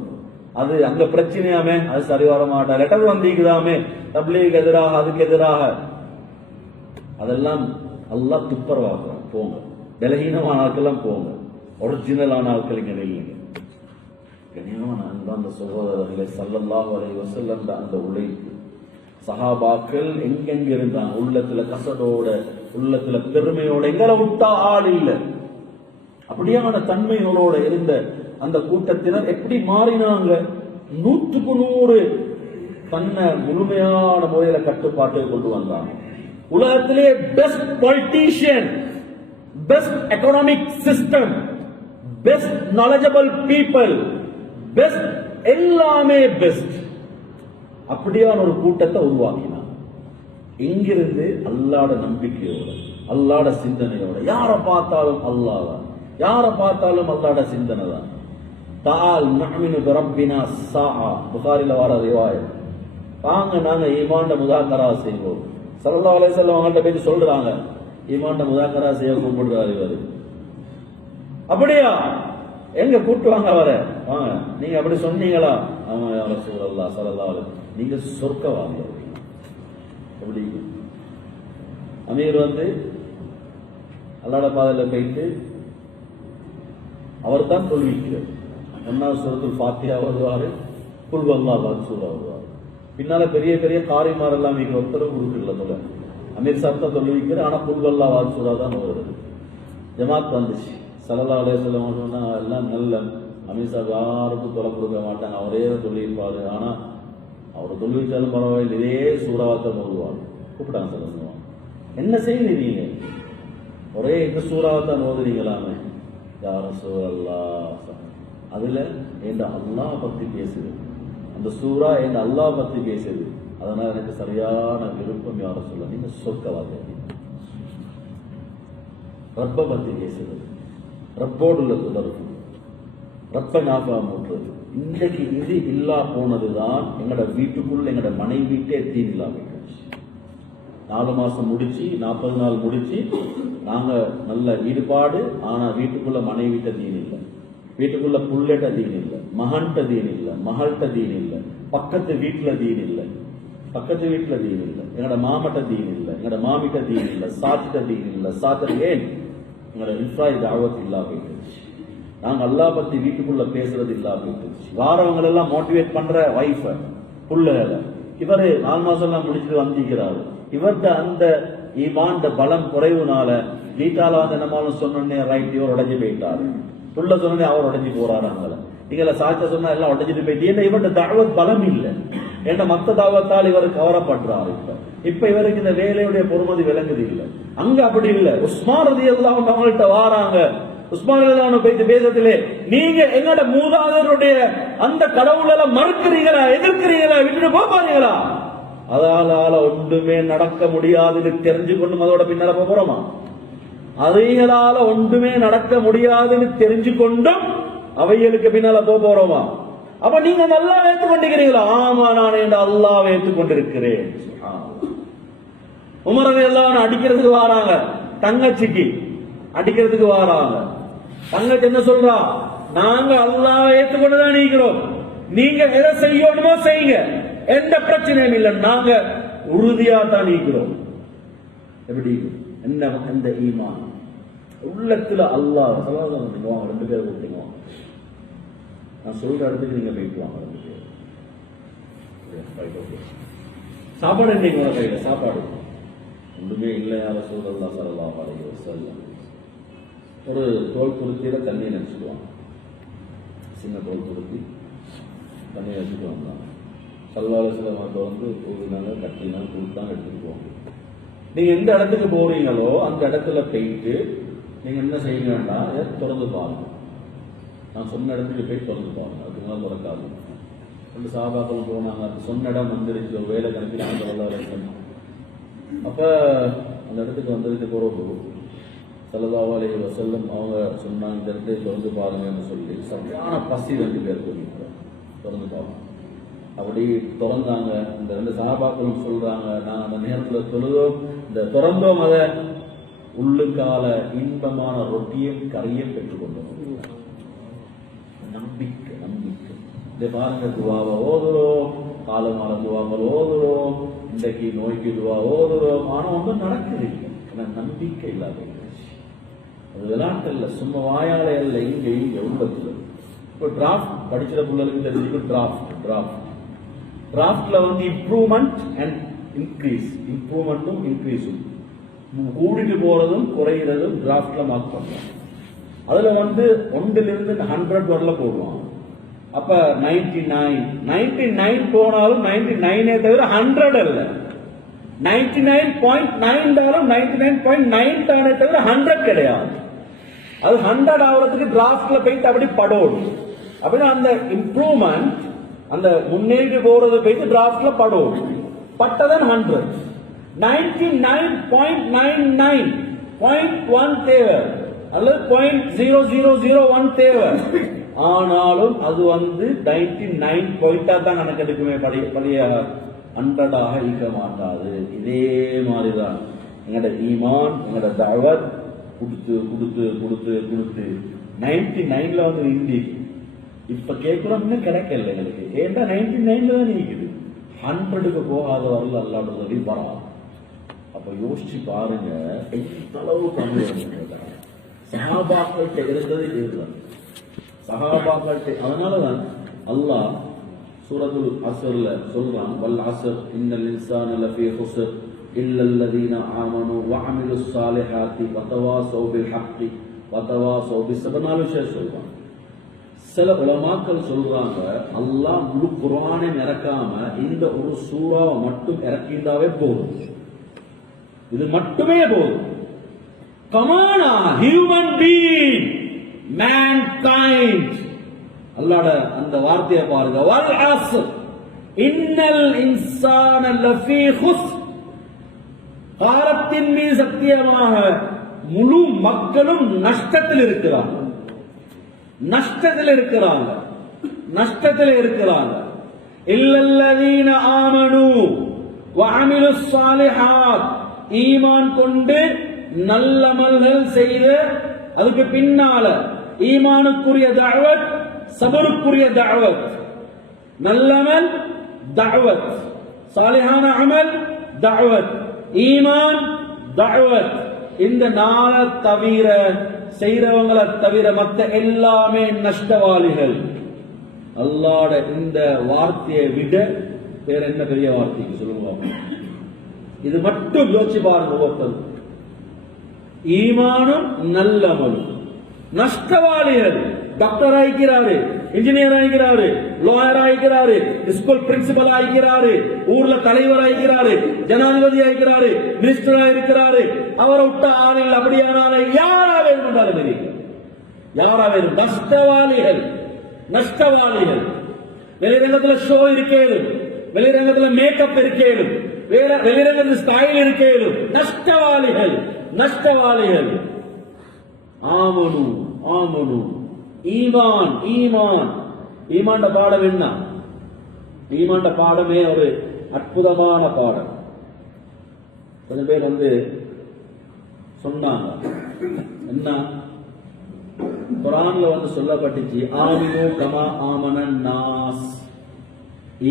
அது அங்க பிரச்சனையாமே, அது சரி வர மாட்டா. லெட்டர் வந்திக்குதாமே தப்லீக் எதிராக, அதுக்கு எதிராக. அதெல்லாம் அல்லாஹ் துப்பரவாக்குறான். போங்க, பலகீனமான ஆட்கள் போங்க, ஒரிஜினலான ஆட்கள் இங்க இல்லைங்க. கனியமான அன்பார்ந்த சகோதரர்களை, ஸல்லல்லாஹு அலைஹி வஸல்லம் அந்த உழைப்பு, சஹாபாக்கள் எங்கெங்க இருந்தாங்க, உள்ளத்துல கசடோட, உள்ளத்துல பெருமையோட, எங்களை விட்டா ஆள் இல்லை, அப்படியான தன்மைகளோட இருந்த அந்த கூட்டத்தினர் எப்படி மாறினாங்க? 100% தன்னை முழுமையான முறையில கட்டுப்பாட்டை கொண்டு வந்தாங்க. உலகத்திலே best politician, best economic system, best knowledgeable people, best எல்லாமே பெஸ்ட். அப்படியான ஒரு கூட்டத்தை உருவாக்கினாங்க. இங்கிருந்து அல்லாஹ்வோட நம்பிக்கையோட, அல்லாஹ்வோட சிந்தனையோட, யாரை பார்த்தாலும் அல்லாஹ், யாரை பார்த்தாலும் அல்லாஹ்ட சிந்தனை தான். தால் நஹ்மினு பிரப்பினா ஸாஆ, புகாரில வர ரிவாயத். வாங்க நாங்க ஈமான்ட முதாக்கரா செய்வோம். ஸல்லல்லாஹு அலைஹி வஸல்லம் அவங்கள்ட்ட போய் சொல்றாங்க, ஈமான்ட முதாக்கரா செய்ய கூப்பிடுறாரு இவரு. அப்படியா, எங்க கூட்டுவாங்க அவர, வாங்க நீங்க அப்படி சொன்னீங்களா? ஆமா யா ரசூலல்லாஹ் ஸல்லல்லாஹு அலைஹி வஸல்லம், நீங்க சொர்க்கவாதி. அப்படி அமீர் வந்து அல்லாஹ்ட பாதையில போயிட்டு அவர் தான் தொழுவிக்கிறார். ஒன்னாவது சூரத்துல் ஃபாத்திஹா ஓதுவாரு, குல் வல்லாஹு சூரா ஓதுவாரு. பின்னால பெரிய பெரிய காரிமார் எல்லாம் இங்க ஒருத்தரும் கொடுக்கல தொலை. அமீர் சாப் தான் தொழுவிக்கிறார், ஆனா குல் வல்லாஹு சூரா தான் ஓதுறது. ஜமாத் வந்துச்சு. ஸல்லல்லாஹு அலைஹி வஸல்லம் சொன்னா எல்லாம் நல்ல அமீர் சாப் யாருக்கும் தொலை கொடுக்க மாட்டாங்க, அவரே தொழுவிப்பாரு. ஆனா அவர் தொழுவிச்சாலும் பரவாயில்லை, இதே சூறாவத்தான் ஓதுவாங்க. கூப்பிட்டாங்க சொல்லுங்க, என்ன செய்யுங்க நீங்க ஒரே இந்த சூறாவத்தான் ஓதுறீங்களாமே? யா ரசூலல்லாஹ், அதுல என் அல்லாஹ் பத்தி பேசுது, அந்த சூரா என் அல்லாஹ் பத்தி பேசுது, அதனால எனக்கு சரியான விருப்பம். யா ரசூலல்லாஹ், நீங்க சொர்க்கவாதி. ரப்ப பத்தி பேசுறது, ரப்போடு உள்ள தொடர்பு, ரப்ப ஞாபகம் ஊட்டுறது. இன்றைக்கு இது இல்லா போனதுதான் எங்கட வீட்டுக்குள்ள எங்கட மனைவிட்டே தீன் இல்லாம 4 மாசம் முடிச்சு 40 நாள் முடிச்சு நாங்க நல்ல ஈடுபாடு, ஆனா வீட்டுக்குள்ள மனைவிட்ட தீன் இல்லை, வீட்டுக்குள்ள புள்ளட்ட தீன் இல்லை, மகன்கிட்ட தீன் இல்லை, மகள்கிட்ட தீன் இல்லை, பக்கத்து வீட்டுல தீன் இல்லை, பக்கத்து வீட்டுல தீன் இல்லை, எங்கட மாமட்ட தீன் இல்லை, எங்கட மாமிட்ட தீன் இல்லை, சாத்திட்ட தீன் இல்லை. சாத்திர ஏன் எங்கட இன்ஃப்ராய் தாவத் இல்லா போயிட்டுச்சு. நாங்க அல்லாஹ் பத்தி வீட்டுக்குள்ள பேசுறது இல்லா போயிட்டுச்சு. வாரவங்க எல்லாம் மோட்டிவேட் பண்ற வைஃப புள்ளகளை இவரு 4 மாசம் எல்லாம் முடிச்சுட்டு வந்திருக்கிறாரு. இவர்கிட்ட அந்த ஈமான்ட பலம் குறைவுனால வீட்டால வந்து என்னமாலும் சொன்னோடனே ரைட் இவர் உடஞ்சி போயிட்டாரு, புள்ள சொன்னே அவர் உடஞ்சி போறாரு. அவங்கள நீங்கள சாட்ச சொன்னா எல்லாம் உடஞ்சிட்டு போயிட்டு, ஏன்னா இவர்கிட்ட தாவத் பலம் இல்லை, ஏன்னா மத்த தாவத்தால் இவர் கவரப்படுறாரு. இப்ப இவருக்கு இந்த வேலையுடைய பொறுமதி விளங்குது இல்லை. அங்க அப்படி இல்லை. உஸ்மான் ரலியல்லாஹு அன்ஹு அவங்கள்ட்ட வாராங்க. உஸ்மான் ரலியல்லாஹு அன்ஹு போயிட்டு பேசத்திலே, நீங்க எங்கட மூதாதையருடைய அந்த கடவுளை மறுக்கிறீங்களா, எதிர்க்கிறீங்களா, விட்டுட்டு போறீங்களா? அதால ஒன்றுமே நடக்க முடியாதுன்னு தெரிஞ்சு கொண்டு அதோட பின்னால போறோமா? அவைகளால ஒன்றுமே நடக்க முடியாதுன்னு தெரிஞ்சு கொண்டும் அவைகளுக்கு பின்னால போறோமா? அப்ப நீங்க நல்லா ஏற்றுக்கொண்டிருக்கிறீங்களா? ஆமா, நான் என் அல்லாஹ்வை ஏற்றுக்கொண்டிருக்கிறேன். உமர் ரலியல்லாஹு அடிக்கிறதுக்கு வாராங்க, தங்கச்சிக்கு அடிக்கிறதுக்கு வாராங்க. தங்கச்சி என்ன சொல்றா? நாங்க அல்லாஹ்வை ஏற்றுக்கொண்டுதான் இருக்கிறோம், நீங்க எதை செய்யணுமோ செய்யுங்க, எந்த பிரச்சனையும் இல்லை, நாங்க உறுதியா தான் இருக்கிறோம். எப்படி என்ன அந்த ஈமான் உள்ளத்துல அல்லாஹ் 2 பேர் கூப்பிடுவோம். நான் சொல்ற இடத்துக்கு நீங்க போயிட்டு வாங்க 2 பேர். சாப்பாடு இன்னைக்கு வர கையில சாப்பாடு ஒன்றுமே இல்லை. யார ஸல்லல்லாஹு அலைஹி வஸல்லம் ஒரு தோல் துருத்தியில தண்ணி நினைச்சுக்குவாங்க, சின்ன தோல் துருத்தி தண்ணி வச்சுட்டு வந்தாங்க. ஸல்லல்லாஹு அலைஹி வஸல்லம் வந்து ஒரு நாள் கட்டினாங்க, கொடுத்தாங்க, எடுத்துட்டு போவாங்க. நீங்க எந்த இடத்துக்கு போறீங்களோ அந்த இடத்துல போயிட்டு நீங்க என்ன செய்யுங்கன்னா திறந்து பாருங்க. நான் சொன்ன இடத்துக்கு போய் திறந்து பாருங்க, அதுக்கு மேலே திறக்காது. 2 சஹாபாக்கள் போனாங்க, அந்த சொன்ன இடம் வந்துருச்சு, ஒரு வேலை கணக்கில். அப்ப அந்த இடத்துக்கு வந்ததுக்கு போறப்போ ஸல்லல்லாஹு அலைஹி வஸல்லம் அவங்க சொன்னாங்க, இந்த இடத்தை திறந்து பாருங்கன்னு சொல்லி. சரியான பசி 2 பேர் போயிருக்கிறாங்க, திறந்து பாருங்க. அப்படி திறந்தாங்க. இந்த 2 சஹாபாக்களும் சொல்றாங்க, நான் அந்த நேரத்துல தொழுதோம், இந்த திறந்தோம், அதை உள்ளுக்கால இன்பமான ரொட்டியும் கறியும் பெற்றுக்கொண்டோம். நம்பிக்கை நம்பிக்கை. இதை பாருங்க, துவாவை ஓதுறோம், காலமான துவாக்கள் ஓதுறோம், இன்றைக்கு நோய்க்கு துவா ஓதுறோம், ஆனா ஒன்றும் நடக்குது இல்லை. நம்பிக்கை இல்லாத அது விளையாட்டு இல்லை, சும்மா வாயாலே இல்லை, இங்க இங்க உள்ளத்துல. இப்போ டிராஃப்ட் படிக்கிற பிள்ளைகளுக்கு தெரிஞ்சுக்கும், டிராஃப்ட்ல வந்து இம்ப்ரூவ்மெண்ட் அண்ட் இன்க்ரீஸ், இம்ப்ரூவ்மெண்ட்டும் இன்க்ரீஸும் கூடிட்டு போறதும் குறைகிறதும் டிராஃப்ட்ல மார்க் பண்ணுவோம். அதுல வந்து 1லிருந்து 100 வரல போடுவாங்க. அப்ப 99 போனாலும் 99 தவிர 100 அல்ல, 99.9 99.9 தானே தவிர 100 கிடையாது. அது 100 ஆகிறதுக்கு டிராஃப்ட்ல போயிட்டு அப்படி படோடும். அப்படின்னா அந்த இம்ப்ரூவ்மெண்ட், அந்த முன்னேறி போறது போயிட்டு டிராஃப்ட்ல படோடும். பட்டதன் 100. 99.99.1 தேவை, அல்லது 0.0001 தேவை. ஆனாலும் அது 99 பாயிண்டா தான் கணக்கெடுக்குமே, பழைய 100 ஈக்க மாட்டாது. இதே மாதிரிதான் எங்கட ஈமான், எங்கட தஅவத் கொடுத்து கொடுத்து கொடுத்து கொடுத்து 99ல இந்தி இப்ப கேட்கிறோம்னு கிடைக்கல எங்களுக்கு. ஏன்டா 99ல தான் இருக்குது. 100க்கு போகாத வரல அல்லாஹ் உதவி வரா. அப்ப யோசிச்சு பாருங்க எந்த அளவு கம்மி. சஹாபாக்கள்கிட்ட இருந்தது இதுதான். சஹாபாக்கள்கிட்ட அதனாலதான் அல்லாஹ் சூரத்துல் அஸ்ர்ல சொல்றான், வல் அஸ்ர் இன்னல் இன்சான லஃபீ குஸ்ர் இல்லல்லதீன ஆமனு வஅமிலுஸ் ஸாலிஹாத்தி வதவாஸவ் பில் ஹக்கி வதவாஸவ் பிஸ்ஸப்ர். 4 விஷயம் சொல்றான். சில உலமாக்கள் சொல்றாங்க அல்லாஹ் முழு குர்ஆனை இறக்காம இந்த ஒரு சூறாவை மட்டும் இறக்கிட்டாவே போதும், இது மட்டுமே போதும். கமானா ஹியூமன் பீயிங், மேன்கைண்ட். அல்லாஹ்ட அந்த வார்த்தையை பாருங்க, வல் அஸ்ர் இன்னல் இன்சான லஃபீ குஸ்ர். காலத்தின் மீது சத்தியமாக முழு மக்களும் நஷ்டத்தில் இருக்கிறாங்க, நஷ்டத்தில் இருக்கிறாங்க, நஷ்டத்தில் இருக்கிறாங்க. இல்லல்லதீன ஆமனு வஅமிலுஸ் ஸாலிஹாத், ஈமான் கொண்டு நல்லமல்கள் செய்து அதுக்கு பின்னால ஈமானுக்குரிய தஅவத், சபருக்குரிய தஅவத். நல்லமல் தஅவத், சாலிஹான அமல் தஅவத், ஈமான் தஅவத். இந்த 4 தவிர செய்றவங்களை தவிர மற்ற எல்லாமே நஷ்டவாளிகள். அல்லாஹ்ட இந்த வார்த்தையை விட வேற என்ன பெரிய வார்த்தைக்கு சொல்லுவாங்க? இது மட்டும் யோசிச்சு பாருங்க. ஒருத்தர் ஈமானும் நல்லமலும் நஷ்டவாளிகள். டாக்டர் ஆகிக்கிறாரு, இன்ஜினியர் ஆகிக்கிறாரு, லாயர் ஆகிக்கிறாரு, ஸ்கூல் பிரின்சிபல் ஆகிக்கிறாரு, ஊர்ல தலைவர் ஆகிக்கிறாரு, ஜனாதிபதி ஆகிக்கிறாரு, மினிஸ்டர் ஆகிக்கிறாரு. அவரை விட்ட ஆளில் அப்படியான யாரா வேணும், யாரா வேணும்? நஷ்டவாளிகள், நஷ்டவாளிகள். வெளிரங்கத்துல ஷோ இருக்கேனும், வெளிரங்கத்துல மேக்கப் இருக்கேனும், வெளிரங்கத்துல ஸ்டைல் இருக்கேனும். நஷ்டவாளிகள், நஷ்டவாளிகள். ஆமனு ஆமனு, ஈமான் ஈமான். ஈமான்ட பாடம் என்ன? ஈமான்ட பாடமே ஒரு அற்புதமான பாடம். கொஞ்சம் பேர் சொன்னாங்க, என்ன குர்ஆன்ல சொல்லப்பட்டுச்சு, ஆமினு கமா ஆமனன் நாஸ்.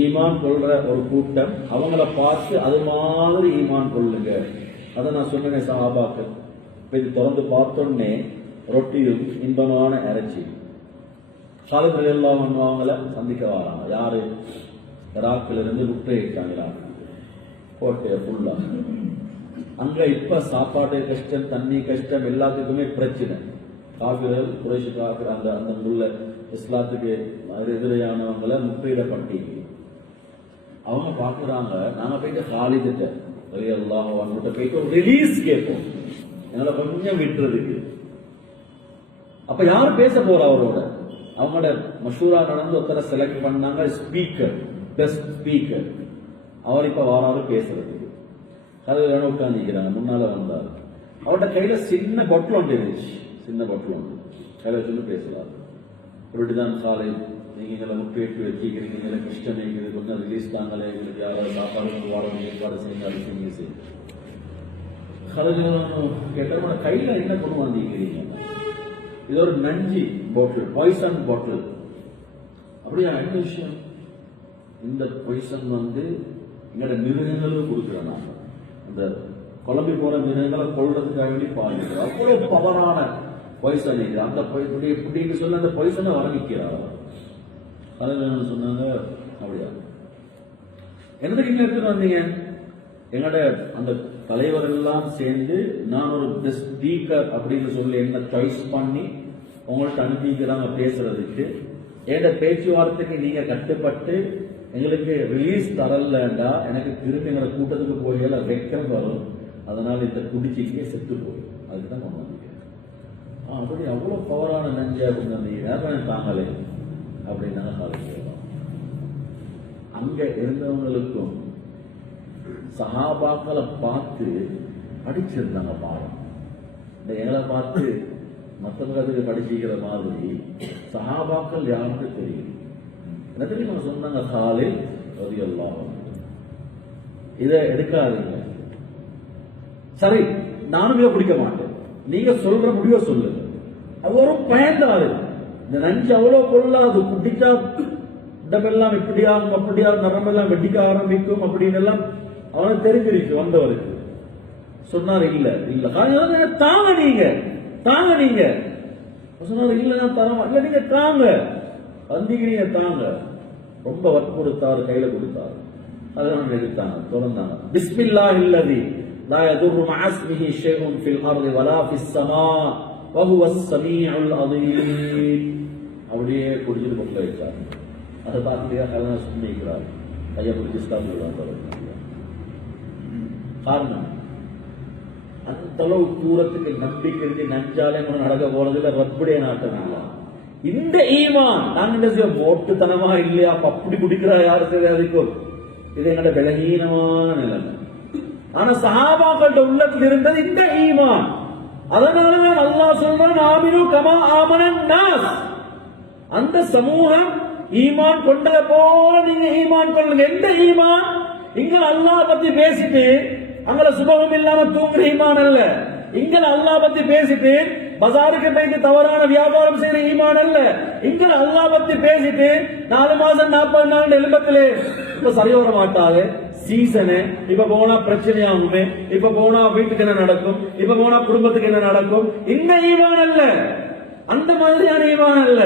ஈமான் கொள்ற ஒரு கூட்டம், அவங்கள பார்த்து அது மாதிரி ஈமான் கொள்ளுங்க. அதை நான் சொன்னேன். சஹாபாக்கள் இது திறந்து பார்த்தோன்னே ரொட்டியும் இன்பமான இறைச்சி. காலித் ரலியல்லாஹு அன்ஹு அவங்கள சந்திக்க வராங்க. யாரு? இராக்கில் இருந்து முற்றையிட்டாங்க கோட்டையை ஃபுல்லா. அங்க இப்ப சாப்பாடு கஷ்டம், தண்ணி கஷ்டம், எல்லாத்துக்குமே பிரச்சனை. காபிர்கள், குறைஷி காபிர், அந்த அந்த உள்ள இஸ்லாத்துக்கு எதிரையானவங்களை முற்றையிடப்பட்டீங்க. அவங்க பாக்குறாங்க, நாங்க போயிட்டு காலிதிட்ட ரலியல்லாஹு அன்ஹு போயிட்டு ஒரு ரிலீஸ் கேட்போம், எங்களை கொஞ்சம் விட்டுறதுக்கு. அப்ப யாரு பேச போறா அவரோட? அவங்களோட மஷூரா நடந்து ஒருத்தரை செலக்ட் பண்ணாங்க, ஸ்பீக்கர், பெஸ்ட் ஸ்பீக்கர். அவர் இப்ப வாராரு பேசுறதுக்கு. கதவு உட்காந்துக்கிறாங்க, முன்னால வந்தாரு. அவரோட கையில சின்ன பொட்டில் ஒன்று இருந்துச்சு, சின்ன பொட்டில் ஒன்று கையில வச்சு பேசுறாரு. இப்படிதான் காலை நீங்க எங்களை முப்பேற்று வச்சுக்கிறீங்க, எங்களுக்கு இஷ்டம் இருக்குது, கொஞ்சம் ரிலீஸ் தாங்களே, எங்களுக்கு யாராவது சாப்பாடு வாரம் ஏற்பாடு செய்யுங்க, அது செய்யுங்க. கேட்ட கையில என்ன கொண்டு வந்திருக்கிறீங்க? இது ஒரு நஞ்சி பாட்டில், பாய்சன் பாட்டில். அப்படியா? என்ன விஷயம்? இந்த பாய்சன் எங்களோட மிருகங்களும் கொடுக்குறோம். நாங்க இந்த குழம்பி போற மிருகங்களை கொள்றதுக்காக வேண்டி பாருங்க. அவ்வளவு பவரான பாய்சன் இது. அந்த இப்படின்னு சொல்லி அந்த பாய்சனை வரமிக்கிறார். அதில் சொன்னாங்க, அப்படியா என்னதுக்கு இங்க எடுத்துட்டு வந்தீங்க? என்னோட அந்த தலைவர் எல்லாம் சேர்ந்து நான் ஒரு பெஸ்ட் ஸ்பீக்கர் அப்படின்னு சொல்லி என்ன சாய்ஸ் பண்ணி உங்கள்ட்ட அனுப்பிக்கிறாங்க பேசுறதுக்கு. என் பேச்சுவார்த்தைக்கு நீங்க கட்டுப்பட்டு எங்களுக்கு ரிலீஸ் தரலண்டா எனக்கு திரும்பி எங்களை கூட்டத்துக்கு போகல வெக்கம் வரும். அதனால இந்த குடிச்சிக்கே செத்து போகும். அதுக்குதான் கொண்டு வந்திருக்கேன். அப்படி அவ்வளவு பவரான நஞ்சா கொண்டு தாங்களே அப்படின்னா அங்க இருந்தவங்களுக்கும் சஹாபாக்களை பார்த்து அடிச்சிருந்தாங்க பாடம். இந்த எங்களை பார்த்து மற்றவங்க அதுக்கு படிச்சுக்கிற மாதிரி சஹாபாக்கள் யாருக்கு தெரியும். என்ன தெரியும் சொன்னாங்க, காலில் ரலியல்லாஹு அன்ஹு. இதை எடுக்காதீங்க. சரி, நானும் இதை பிடிக்க மாட்டேன், நீங்க சொல்ற முடிவை சொல்லுங்க. அவரும் பயந்தாரு. இந்த நஞ்சு அவ்வளவு கொள்ளாது, குடிச்சா இடமெல்லாம் இப்படியாகும் அப்படியாகும், நரம்பெல்லாம் வெடிக்க ஆரம்பிக்கும் அப்படின்னு எல்லாம் அவனுக்கு தெரிஞ்சிருக்கு வந்தவருக்கு. சொன்னாரு இல்ல இல்ல தாங்க, நீங்க சொன்னாரு இல்ல நான் தர இல்ல, நீங்க தாங்க, வந்தீங்க நீங்க தாங்க. ரொம்ப வற்புறுத்தாரு, கையில கொடுத்தாரு. அதெல்லாம் எடுத்தாங்க, திறந்தாங்க. பிஸ்மில்லாஹ் இல்லதி லா யதுர்ரு மஅ இஸ்மிஹி ஷைஉன் ஃபில் அர்தி வலா ஃபிஸ் ஸமா வஹுவஸ் ஸமீஉல் அலீம். அப்படியே குடிச்சிட்டு கொண்டு வச்சாங்க. அதை பார்த்துட்டு கல்யாணம் சும்மிக்கிறார், கையை பிடிச்சி ஸ்டாப். காரணம் அந்த அளவு தூரத்துக்கு நம்பிக்கை நஞ்சாலே நடக்க போறதுல ரப்புடைய நாட்டம் இல்ல. இந்த ஈமான் நாங்க என்ன செய்ய மோட்டுத்தனமா இல்லையா, அப்படி குடிக்கிறா யாரு தெரியாதுக்கும். இது எங்களோட பலகீனமான நிலைமை. ஆனா சஹாபாக்களோட உள்ளத்தில் இருந்தது இந்த ஈமான். அதனாலதான் அல்லாஹ் சொல்றான், ஆமினு கமா ஆமனன் நாஸ். அந்த சமூகம் ஈமான் கொண்டத போல நீங்க ஈமான் கொள்ளுங்க. எந்த ஈமான்? இங்க அல்லாஹ் பத்தி பேசிட்டு அங்க சுபகம் இல்லாம தூங்குற ஈமான் அல்ல. இங்க அல்லாஹ் பத்தி பேசிட்டு பஜாருக்கு போயிட்டு தவறான வியாபாரம் செய்யற ஈமான் அல்ல. இங்க அல்லாஹ் பத்தி பேசிட்டு 4 மாசம் 40 நாள் எலும்பத்திலே இப்ப சரி வர மாட்டாது, சீசனு இப்ப போனா பிரச்சனையாகுமே, இப்ப போனா வீட்டுக்கு என்ன நடக்கும், இப்ப போனா குடும்பத்துக்கு என்ன நடக்கும். இந்த ஈமான் அல்ல, அந்த மாதிரியான ஈமான் அல்ல.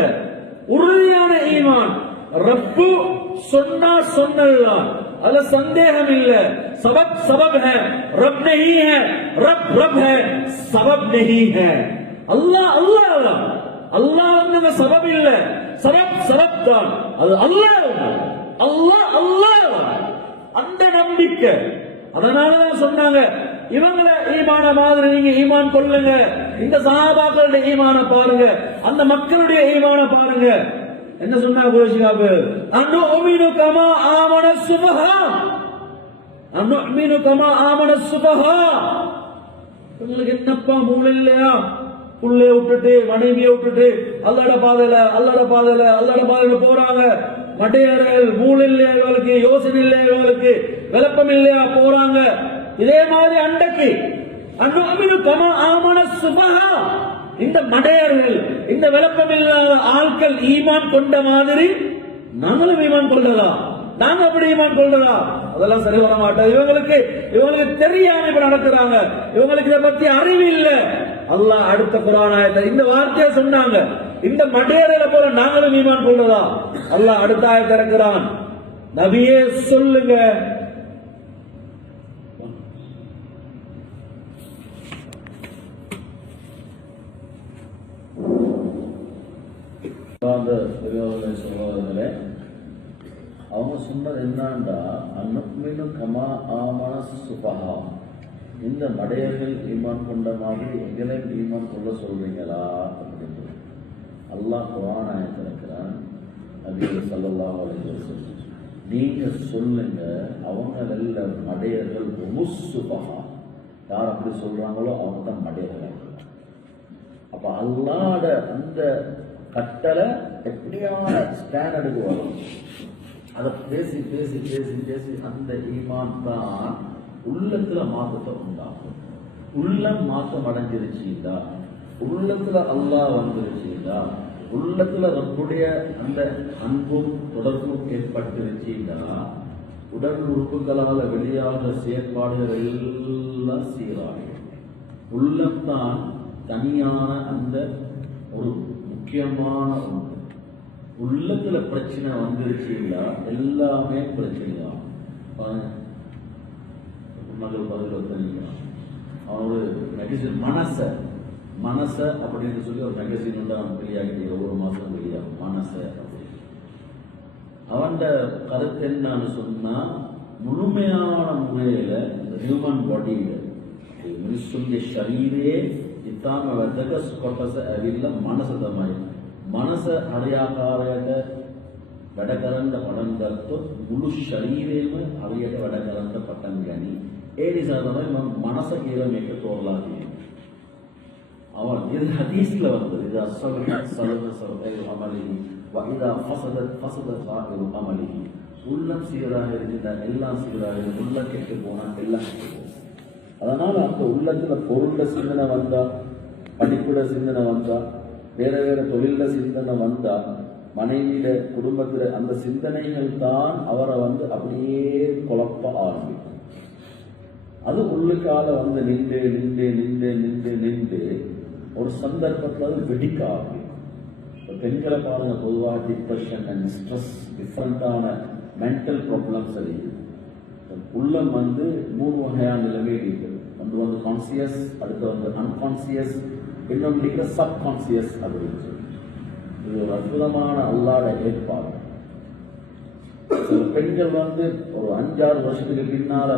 உறுதியான ஈமான். ரப்பு சொன்னா சொன்னதுதான், அதுல சந்தேகம் இல்ல. सबब सबब है, रब नहीं है, रब रब है, सबब नहीं है. அல்லாஹ் அல்லாஹ் அல்லாஹ் சபப் இல்ல, சபப் சபப் தான். அது அல்லாஹ் அல்லாஹ் அல்லாஹ். அந்த நம்பிக்கை. அதனாலதான் சொன்னாங்க, இவங்கள ஈமான மாதிரி நீங்க ஈமான் கொள்ளுங்க. இந்த சஹாபாக்களுடைய ஈமான பாருங்க, அந்த மக்களுடைய ஈமான பாருங்க. என்ன சொன்னாங்க குறைஷிகாபு? அனுமினு கமா ஆமன சுபஹா, அனுமினு கமா ஆமன சுபஹா. உங்களுக்கு என்னப்பா மூளை இல்லையா? புள்ளைய விட்டுட்டு மனைவியை விட்டுட்டு அல்லாட பாதையில போறாங்க. மட்டையர்கள் மூளை இல்லையா இவங்களுக்கு, யோசனை இல்லையா இவங்களுக்கு, விளப்பம் இல்லையா போறாங்க. இதே மாதிரி அண்டைக்கு அனுமினு கமா ஆமன சுபஹா. இந்த மடையர்கள், இந்த விளப்பம் இல்லாத ஆட்கள் ஈமான் கொண்ட மாதிரி நாங்களும் ஈமான் கொள்றதா? நாங்க அப்படி ஈமான் கொள்றதா? அதெல்லாம் சரி வர மாட்டோம். இவங்களுக்கு தெரியாம இப்ப நடக்கிறாங்க, இவங்களுக்கு இதை பத்தி அறிவு இல்ல. அல்லாஹ் அடுத்த குர்ஆன் ஆயத்துல இந்த வார்த்தையை சொன்னாங்க, இந்த மடையர்களை போல நாங்களும் ஈமான் கொள்றதா? அல்லாஹ் அடுத்த ஆயத்தை இறக்குறான், நபியே சொல்லுங்க. சொல்றதுல அவங்க சொன்னது என்னண்டா, அனுமினு கமா ஆமன சுபஹா. இந்த மடையர்கள் ஈமான் கொண்ட மாதிரி எங்களையும் ஈமான் கொள்ள சொல்றீங்களா அப்படின்னு அல்லாஹ் குர்ஆன் ஆயத்தில் இருக்கிறான். நபி ஸல்லல்லாஹு அலைஹி வஸல்லம் நீங்க சொல்லுங்க, அவங்க நல்ல மடையர்கள் சுபஹா. யார் அப்படி சொல்றாங்களோ அவங்க தான் மடையர்கள். அப்ப அல்லாஹ்ட அந்த கட்டளை எப்படியான ஸ்டாண்டர்டுக்கு வரும், அதை பேசி பேசி பேசி பேசி அந்த ஈமான் தான் உள்ளத்துல மாற்றத்தை உண்டாகும். உள்ளம் மாற்றம் அடைஞ்சிருச்சுடா, உள்ளத்துல அல்லாஹ் வந்துருச்சுடா, உள்ளத்துல நம்முடைய அந்த அன்பும் தொடர்பும் ஏற்பட்டுருச்சுடா, உடல் உறுப்புகளால் வெளியாக செயற்பாடுகள் எல்லாம் சீராகும். உள்ளம்தான் தனியான அந்த ஒரு முக்கியமான ஒன்று. உள்ளத்துல பிரச்சனை வந்துருச்சுன்னா எல்லாமே பிரச்சனை தான். மகள் பதில் அவனோட மெகசின் மனச அப்படின்னு சொல்லி ஒரு மெகசின் வந்து அவன் வெளியாகிட்டு 1 மாசம் வெளியாகும் மனச. அவன் கருத்து என்னன்னு சொன்னா, முழுமையான முறையில ஹியூமன் பாடியில மனுஷனுடைய ශරීරයේ ඉතාම වැදගත් කොටස ඇවිල්ලා මනස තමයි. මනස හරියාකාරයට වැඩ කරන්න පටන් ගත්තොත් මුළු ශරීරයම හරියට වැඩ කරන්න පටන් ගනී. ඒ නිසා තමයි මම මනස කියලා මේක තෝරලා තියෙන්නේ. அவன் இது ஹதீஸ்ல வந்தது. இது அமலிஹி வஇதா ஃபஸதத் ஃபஸத சாஹிரு அமலிஹி. உள்ளம் சீராக இருக்கிற எல்லாம் சீராக, உள்ளம் கெட்டு போனா எல்லாம் கெட்டு போகும். அதனால அந்த உள்ளத்துல பொருள்ல சிந்தனை வந்தா, படிப்புல சிந்தனை வந்தா, வேற வேற தொழில சிந்தனை வந்தா, மனைவியில குடும்பத்துல அந்த சிந்தனைகள் தான் அவரை அப்படியே குழப்ப ஆரம்பிக்கும். அது உள்ளுக்கால நின்று நின்று நின்று நின்று நின்று ஒரு சந்தர்ப்பத்தில் அது வெடிக்க ஆரம்பிக்கும். பெண்களை பாருங்க, பொதுவாக டிப்ரெஷன் அண்ட் ஸ்ட்ரெஸ், டிஃப்ரெண்டான மென்டல் ப்ராப்ளம்ஸ் இருக்குது. உள்ளம் 3 வகையான நிலைமை இருக்குது. ஒன்று கான்சியஸ், அடுத்து அன்கான்சியஸ், இன்னொன்று சப்கான்சியஸ் அப்படின்னு சொல்லி. இது ஒரு அற்புதமான அல்லாத ஏற்பாடு. சில பெண்கள் ஒரு 5-6 வருஷத்துக்கு பின்னால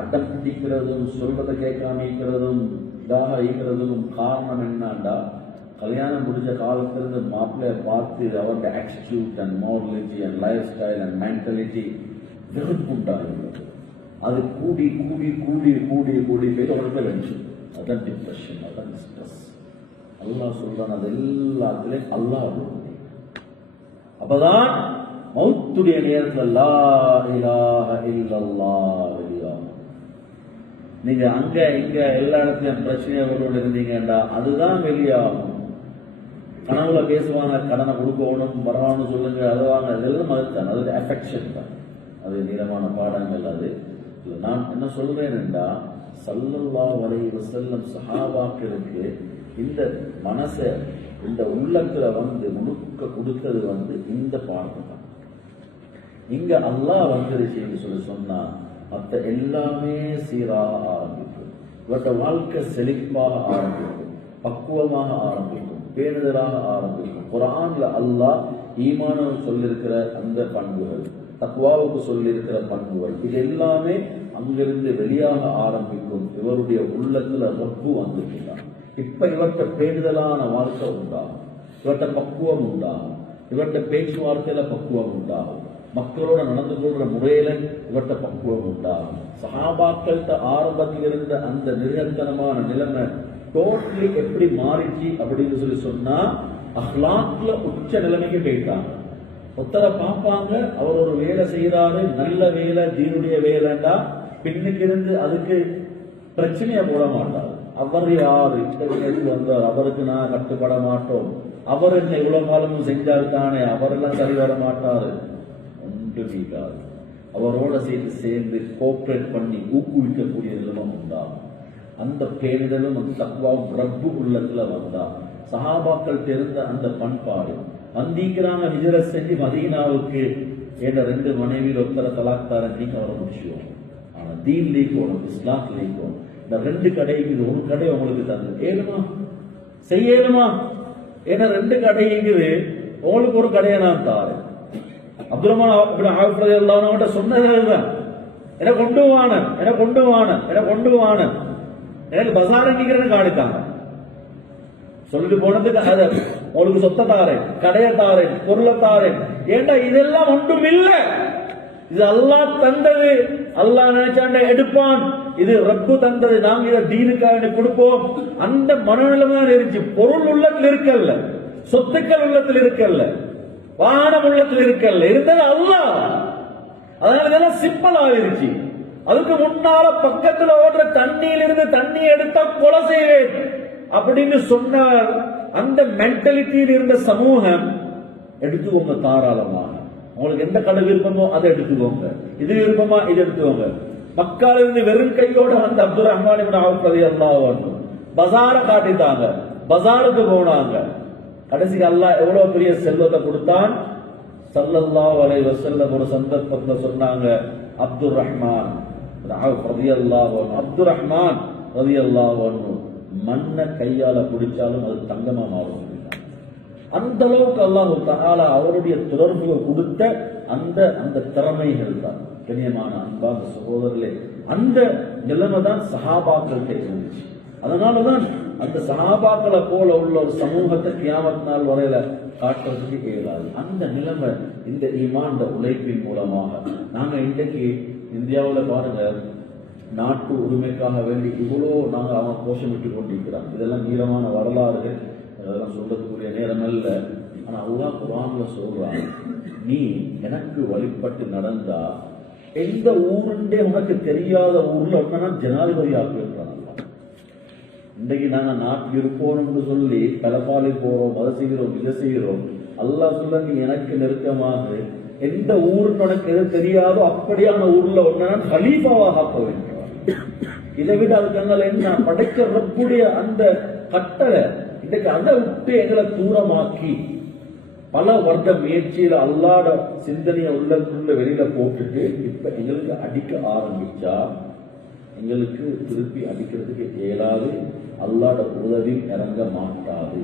அட்டம் பிடிக்கிறதும் சொல்றதை கேட்காம இருக்கிறதும் இதாக இருக்கிறதும் காரணம் என்னண்டா, கல்யாணம் முடிஞ்ச காலத்திலிருந்து மாப்பிள்ளைய பார்த்து அவருடைய attitude and morality and life style and mentality வெறுப்புண்டாகிறது. அது கூடி கூடி கூடி கூடி கூடி போய் அவருக்கு லஞ்சு. அதான் டிப்ரெஷன், அதான் ஸ்ட்ரெஸ். அல்லாஹ் சொல்றான், அது எல்லாத்துலயும் அல்லாஹ். அப்பதான் மௌத்துடைய நேரத்தில் லா இலாஹ இல்லல்லாஹ் வெளியாகும். நீங்க அங்க இங்க எல்லா இடத்துலயும் பிரச்சனைகளோடு இருந்தீங்கடா, அதுதான் வெளியாகும். கனவுல பேசுவாங்க, கடனை கொடுக்கணும், வரவான்னு சொல்லுங்க, அது வாங்க, அதெல்லாம் அதுதான், அது அஃபெக்ஷன் தான். அது நீளமான பாடங்கள். அது நான் என்ன சொல்றேன்டா, ஸல்லல்லாஹு அலைஹி வஸல்லம் சஹாபாக்களுக்கு இந்த மனசை, இந்த உள்ளத்துல முழுக்க கொடுத்தது இந்த பாடம் தான். இங்க அல்லாஹ் வந்துருச்சுன்னு சொன்னா மற்ற எல்லாமே சீராக ஆரம்பிக்கும். இவற்ற வாழ்க்கை செழிப்பாக ஆரம்பிக்கும், பக்குவமாக ஆரம்பிக்கும், பேணுதலாக ஆரம்பிக்கும். குர்ஆன்ல அல்லாஹ் ஈமானுக்கு சொல்லியிருக்கிற அந்த பண்புகள், தக்வாவுக்கு சொல்லியிருக்கிற பண்புகள், இது எல்லாமே அங்கிருந்து வெளியாக ஆரம்பிக்கும். இவருடைய உள்ளத்துல ரப்பு வந்துருக்கிறார். இப்ப இவற்ற பேணுதலான வாழ்க்கை உண்டாகும், இவற்ற பக்குவம் உண்டாகும், இவற்ற பேச்சுவார்த்தையில பக்குவம் உண்டாகும், மக்களோட நடந்து கொள்ற முறையில இவற்ற பக்குவம் உண்டாகும். சஹாபாக்கள்கிட்ட ஆரம்பத்தில் இருந்த அந்த நிரந்தரமான நிலைமை டோட்டலி எப்படி மாறிச்சு அப்படின்னு சொன்னா, அஹ்லாக்ல உச்ச நிலைமைக்கு போயிட்டாங்க. ஒருத்தரை பார்ப்பாங்க, அவர் ஒரு வேலை செய்யறாரு, நல்ல வேலை, தீனுடைய வேலைண்டா பின்னுக்கு இருந்து அதுக்கு பிரச்சனையை போட மாட்டார். அவர் யாரு, வந்தார், அவருக்கு நான் கட்டுப்பட மாட்டோம், அவர் என்ன இவ்வளவு காலமும் செஞ்சால் தானே, அவரெல்லாம் சரி வர மாட்டாரு, ஒன்று நீக்காது. அவரோட சேர்ந்து கோஆபரேட் பண்ணி ஊக்குவிக்கக்கூடிய நிலைமை உண்டாகும். அந்த பேரிடலும் அந்த தக்வாவும் ரப்பு உள்ளத்துல வந்தா, சஹாபாக்கள் தெரிந்த அந்த பண்பாடு வந்திக்கிறாங்க. ஹிஜ்ரத் செஞ்சு மதீனாவுக்கு என்ற 2 மனைவியில் ஒருத்தர தலாக்தாரன் நீங்க அவரை முடிச்சுவோம். ஆனா தீன் லீக்கணும், இஸ்லாம் லீக்கணும். இந்த 2 கடைக்கு ஒரு கடை உங்களுக்கு தந்து ஏழுமா செய்யணுமா? ஏன்னா 2 கடை இருக்குது, உங்களுக்கு ஒரு கடையை நான் தாரேன். அப்துல் ரஹ்மான் சொன்னதுதான், என கொண்டு வான, என கொண்டு வான, என கொண்டு வான, எனக்கு பசார் நிக்கிறேன்னு காணித்தாங்க. சொல்லிட்டு போனதுக்கு அது உங்களுக்கு சொத்தை தாரேன், கடையை தாரேன், பொருளை தாரேன். ஏண்டா இதெல்லாம் ஒன்றும் இல்ல, இது அல்லாஹ் தந்தது. அல்லாஹ் நினைச்சாண்ட எடுப்பான், இது ரப்பு தந்தது, நாங்க இதை தீனுக்காக கொடுப்போம். அந்த மனநிலைமை தான் இருந்துச்சு. பொருள் உள்ளத்தில் இருக்கல்ல, சொத்துக்கள் உள்ளத்தில் இருக்கல்ல, வானம் உள்ளத்தில் இருக்கல்ல, இருந்தது அல்லாஹ். அதனால இதெல்லாம் சிம்பிள் ஆயிருச்சு. அதுக்கு முன்னால பக்கத்துல ஓடுற தண்ணியிலிருந்து தண்ணி எடுத்தா கொலை செய்வேன் அப்படின்னு சொன்னார். அந்த மென்டாலிட்டியில் இருந்த சமூகம் எடுத்துக்கோங்க தாராளமாக, உங்களுக்கு எந்த கடை விருப்பமோ அதை எடுத்துக்கோங்க, இது விருப்பமா இது எடுத்துக்கோங்க. மக்கால இருந்து வெறும் கையோட வந்த அப்துல் ரஹ்மான் இப்னு அவுஃப் ரலியல்லாஹு அன்ஹு பஜார காட்டிட்டாங்க, பஜாருக்கு போனாங்க. கடைசிக்கு அல்லாஹ் எவ்வளவு பெரிய செல்வத்தை கொடுத்தான். ஸல்லல்லாஹு அலைஹி வஸல்லம் ஒரு சந்தர்ப்பத்தில் சொன்னாங்க, அப்துல் ரஹ்மான் ரலியல்லாஹு அன்ஹு, அப்துல் ரஹ்மான் ரலியல்லாஹு அன்ஹு மண்ணை கையால பிடிச்சாலும் அது தங்கமா மாறும். அந்த அளவுக்கு அல்லாஹ் தஆலா அவருடைய தொடர்பு கொடுத்த அந்த அந்த திறமைகள் தான். கண்ணியமான அன்பான சகோதரர்களே, அந்த நிலைமை தான் சஹாபாக்களுக்கு இருந்துச்சு. அதனாலதான் அந்த சஹாபாக்களை போல உள்ள ஒரு சமூகத்தை கியாமத் நாள் வரையில காட்டுறதுக்கு இயலாது. அந்த நிலைமை இந்த ஈமான் உழைப்பின் மூலமாக நாங்க இன்றைக்கு இந்தியாவில் பாருங்க, நாட்டு உரிமைக்காக வேண்டி இவ்வளோ நாங்கள் அவன் கோஷமிட்டு கொண்டிருக்கிறான். இதெல்லாம் நீளமான வரலாறுகள், அதெல்லாம் சொல்றதுக்குரிய நேரம் அல்ல. ஆனால் அல்லாஹ் குர்ஆன்ல சொல்றான், நீ எனக்கு வழிபட்டு நடந்தா எந்த ஊருண்டே உனக்கு தெரியாத ஊர்ல ஒன்னா ஜனாதிபதி ஆக்கியிருக்கிறான். இன்றைக்கு நாங்க நாட்டில் இருப்போம்னு சொல்லி தலைப்பாலை போறோம், அதை செய்கிறோம், இதை செய்கிறோம். அல்லாஹ் சொல்ல, நீ எனக்கு நெருக்கமாக எந்த ஊருக்கு உனக்கு எது தெரியாதோ அப்படியான ஊர்ல ஒன்னா கலீஃபாவாக ஆக்க வேண்டும். இதை விட அதுக்கு என்ன படைக்க ரப்புடைய அந்த கட்டளை. இன்னைக்கு அதை விட்டு எங்களை தூரமாக்கி பல வருட முயற்சியில அல்லாட சிந்தனையை உள்ளக்குள்ள வெளியில போட்டுட்டு இப்ப எங்களுக்கு அடிக்க ஆரம்பிச்சா எங்களுக்கு திருப்பி அடிக்கிறதுக்கு இயலாது, அல்லாட உதவி இறங்க மாட்டாது.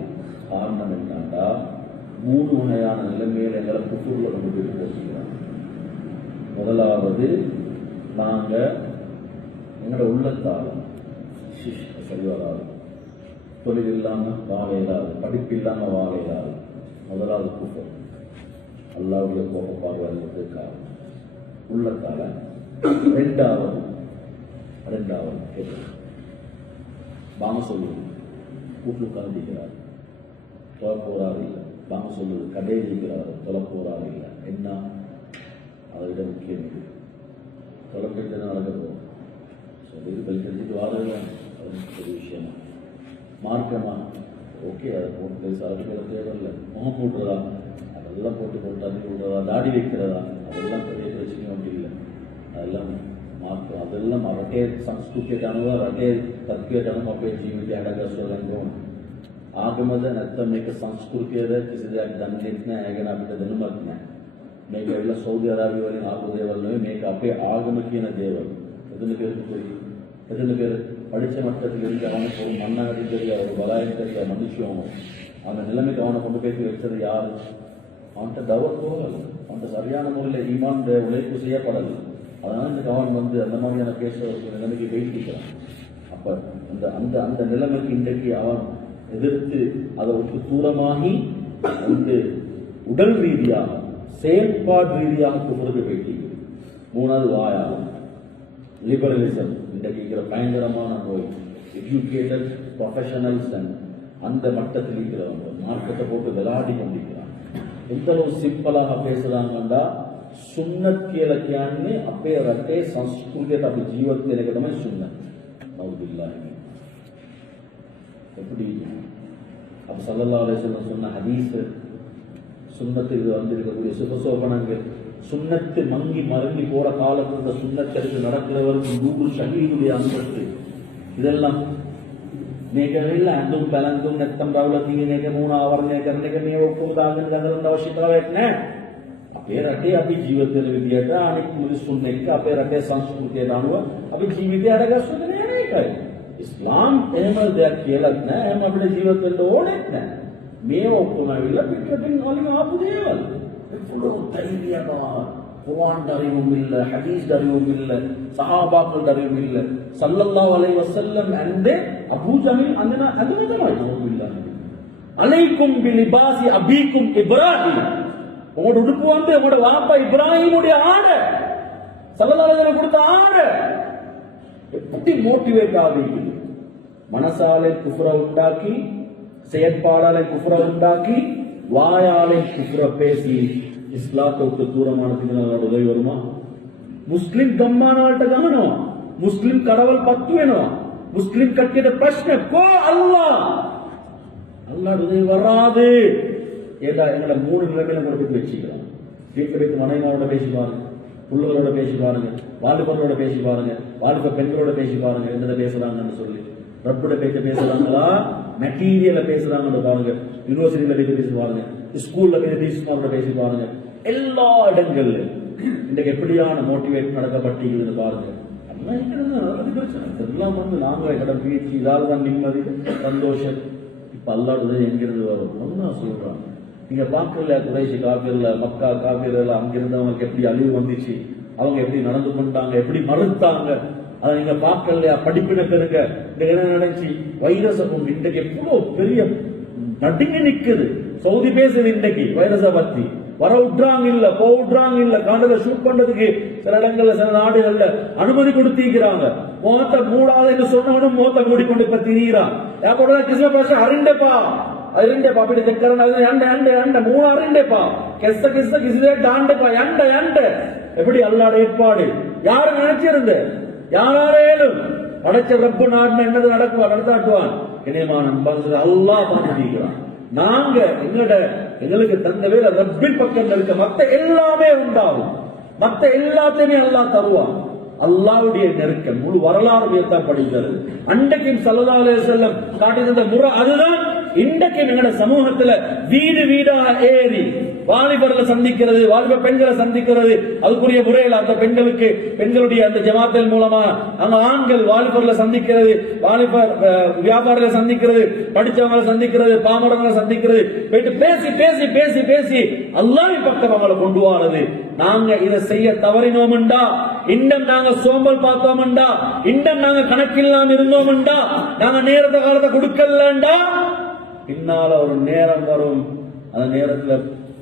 காரணம் என்னன்னா, 3 வகையான நிலைமையில எங்களை புத்தூர்ல கொண்டு போய் போச்சுக்கிறோம். முதலாவது, நாங்க எங்களோட உள்ளத்தால சரி வராது, தொழில் இல்லாம வாழ இயலாது, படிப்பு இல்லாம வாழ இயலாது. முதலாவது கூட்டம் அல்லாவுடைய கோப பார்வைக்கு காரணம் உள்ளத்தால. ரெண்டாவது கேட்க பாம சொல்லுவது, கூட்டு உட்கார்ந்துக்கிறார், தொலை போறாரு இல்லை. பாம சொல்லுவது, கடையில் இருக்கிறார், தொலை போறாரு இல்லை. என்ன அதை விட முக்கியம் இது. தொலைப்பிட்டு நடக்கிறோம் சொல்லி கழிச்சுட்டு வாழல, அது ஒரு விஷயமா மார்க்கமா ஓகே. அதை போட்டு பேச தேவையில்லை. முகம் போட்டுறதா, அதெல்லாம் போட்டு தண்ணி விடுறதா, தாடி வைக்கிறதா, அதெல்லாம் பெரிய பிரச்சனையும் அப்படி இல்லை. அதெல்லாம் ಮಾತ್ರ ಅದೆಲ್ಲ ರಟೆ ಸಂಸ್ಕೃತಿයට අනුව රටේ තත්ත්වයට අනුව අපේ ජීවිතය හැඩගස්වලා ගන්න ආගමද නැත්නම් මේක සංස්කෘතියද කිසි දෙයක් දන්නේ නැහැ. ඒ ගැන අපිට දැනුමක් නැහැ. මේක ඇවිල්ලා සෞදි අරාබිය වලින් ආපු දේවල් නෙවෙයි. මේක අපේ ආගම කියන දේවල්. එතන படிச்ச மட்டத்தில் இருந்து அவனுக்கு ஒரு மண்ணாடி தெரியாது, ஒரு பலாயம் தெரியாது, மனுஷன் அந்த நிலைமைக்கு அவனை கொண்டு போய் வச்சது யாரு? அவன்கிட்ட தவறு போகல, அவன்கிட்ட சரியான முறையில் ஈமான் உழைப்பு செய்யப்படலை. அதனால இந்த அவன் அந்த மாதிரியான பேச நிலைமைக்கு வைத்திருக்கிறான். அப்ப அந்த அந்த அந்த நிலைமைக்கு இன்றைக்கு அவன் எதிர்த்து அதை விட்டு தூரமாகி வந்து உடல் ரீதியாக செயல்பாடு ரீதியாக குஃப்ருக்கு வைத்திருக்கு. மூணாவது வாயாகும் லிபரலிசம். இன்றைக்கு இருக்கிற பயங்கரமான நோய். எஜுகேட்டட் ப்ரொஃபஷனல்ஸ் அந்த மட்டத்தில் இருக்கிறவங்க மார்க்கத்தை போட்டு விளையாடி கொண்டிருக்கிறாங்க. எந்த அளவு சிம்பிளாக பேசுறாங்கன்னா, सुन्नत කියලා කියන්නේ අපේ රටේ සංස්කෘතියට අපි ජීවත් වෙන එක තමයි සුන්නත්. නෞදුල්ලාහි. எப்படி அப்ப ஸல்லல்லாஹு அலைஹி வஸல்லம் சொன்ன ஹதீஸ், சுன்னத்தில் வந்திருக்கக்கூடிய சுபசோபனங்கள், சுன்னத்து மங்கி மருங்கி போற காலத்துல இந்த சுன்னத்திற்கு நடக்கிறவருக்கு 100 ஷஹீதுடைய அந்தஸ்து. இதெல்லாம் මේක වෙලා අඳුම් බලන්දුම් නැත්තම් බවල තියෙන එක මූණ ආවරණය කරන එක මේ ඔක්කොම දාගෙන ගඳන අවශ්‍යතාවයක් නැහැ. අපේ රටේ අපි ජීවත් වෙන විදියට අනෙක් මිනිස්සුන් එක්ක අපේ රටේ සංස්කෘතියට අනුව අපි ජීවිතය අඩගස්සගෙන යන එකයි. ඉස්ලාම් එහෙම දෙයක් කියලාත් නැහැ. එහෙම අපිට ජීවත් වෙන්න ඕනෙත් නැහැ. මේ ඔක්කොම ඇවිල්ලා පිටරටින් වලින් ආපු දේවල්. ඒක தைரியமா குர்ஆன் அறிவும் இல்லை, ஹதீஸ் அறிவும் இல்லை, சஹாபாக்கள் அறிவும் இல்லை. ஸல்லல்லாஹு அலைஹி வஸல்லம் and அபூ ஜஹல் அதுதான் அலைக்கும் பிலிபாசி அபீக்கும் இப்ராஹிம். உங்களோட உடுப்பு வந்து உங்களோட வாப்பா இப்ராஹிமுடைய ஆடை, ஸல்லல்லாஹு அலைஹி வஸல்லம் கொடுத்த ஆடை. எப்படி மோட்டிவேட் ஆகுது? மனசாலை குஃப்ர உண்டாக்கி, செயற்பாடாலை குஃப்ர உண்டாக்கி, வாயாலை குஃப்ர பேசி இஸ்லாத்தை விட்டு தூரமானதுக்கு உதவி வருமா? முஸ்லிம் கம்மானாட்ட கவனம், முஸ்லிம் கடவுள் பத்து வேணும், முஸ்லிம் கட்டிட பிரச்சனை கோ அல்லாஹ் உதவி வராது. ஏதா எங்களை 3 நிலைமையில கொடுத்து வச்சுக்கலாம். வீட்டில் வைத்து மனைவியோட பேசி பாருங்க, பிள்ளைகளோட பேசி பாருங்க, வாலிபர்களோட பேசி பாருங்க, வாலிப பெண்களோட பேசி பாருங்க, என்னதை பேசுறாங்கன்னு சொல்லி. ரப்போட பேச்ச பேசுறாங்களா, மெட்டீரியல பேசுறாங்கன்னு பாருங்க. யூனிவர்சிட்டியில பேசி பேசி பாருங்க, ஸ்கூல்ல பேசி பேசி பாருங்க. எல்லா இடங்கள்ல இன்றைக்கு எப்படியான மோட்டிவேட் நடக்கப்பட்டீங்கன்னு பாருங்க. எல்லாம் வந்து நாங்க எங்கட முயற்சி, இதால்தான் நிம்மதி சந்தோஷம். இப்ப அல்லாஹ் எங்கிருந்து வரும் சொல்றாங்க. நீங்க பாக்கல குறைஷி காபிர்ல, மக்கா காபிர்ல, அங்கிருந்தவங்களுக்கு எப்படி அழிவு வந்துச்சு, அவங்க எப்படி நடந்து கொண்டாங்க, எப்படி மறுத்தாங்க, அதை நீங்க பார்க்கலையா? படிப்பின பெருங்க என்ன நினைச்சு வைரஸ் இன்றைக்கு எவ்வளவு பெரிய நடுங்கி நிக்குது. சவுதி பேசுது இன்றைக்கு வைரஸை பத்தி. வர விட்றாங்க இல்ல, போக விட்றாங்க இல்ல. காண்டல ஷூட் பண்றதுக்கு சில இடங்கள்ல சில நாடுகள்ல அனுமதி கொடுத்திருக்கிறாங்க. முகத்தை மூடாதுன்னு சொன்னவனும் முகத்தை மூடிக்கொண்டு இப்ப திரிகிறான். யாரோட கிருஷ்ண பேச அருண்டப்பா அருண்டப்பா அப்படி தெக்கறனால அண்ட அண்ட அண்ட மூணு அருண்டப்பா கெஸ்த கிஸ்த கிசிதே டாண்டப்பா அண்ட அண்ட. எப்படி அல்லாஹ்வுடைய ஏற்பாடு யாரு நினைச்சிருந்து யாராரேலும் படைச்ச ரப்பு நாடு என்னது நடக்குவா நடத்தாட்டுவான். இணையமான அல்லாஹ் பார்த்துக்கிறான். நாங்க எங்களுக்கு தந்த வேலை ரப்பின் பக்கம் இருக்க மத்த எல்லாமே உண்டாகும். மத்த எல்லாத்தையுமே அல்லாஹ் தருவான். அல்லாஹ்வுடைய நெருக்கம் முழு வரலாறு தான் படிக்கிறது. அன்றைக்கும் ஸல்லல்லாஹு அலைஹி வஸல்லம் காட்டியிருந்த முறை அதுதான் இன்றைக்கும் எங்களோட சமூகத்துல வீடு வீடா ஏறி வாலிபர்களை சந்திக்கிறது, வாலிப பெண்களை சந்திக்கிறது. அதுக்குரிய முறையில் அந்த பெண்களுக்கு பெண்களுடைய அந்த ஜமாத்தல் மூலமா அந்த ஆண்கள் வாலிபர்களை சந்திக்கிறது, வாலிபர் வியாபாரிகளை சந்திக்கிறது, படிச்சவங்களை சந்திக்கிறது, பாமரங்களை சந்திக்கிறது. பேசி பேசி பேசி பேசி அல்லாஹ்வின் பக்கம் அவங்களை கொண்டு வாரது. நாங்க இதை செய்ய தவறினோம்டா, இன்னும் நாங்க சோம்பல் பார்த்தோம்டா, இன்னும் நாங்க கணக்கில்லாம இருந்தோம்டா, நாங்க நேரத்தை காலத்தை கொடுக்கலண்டா, பின்னால ஒரு நேரம் வரும். அந்த நேரத்துல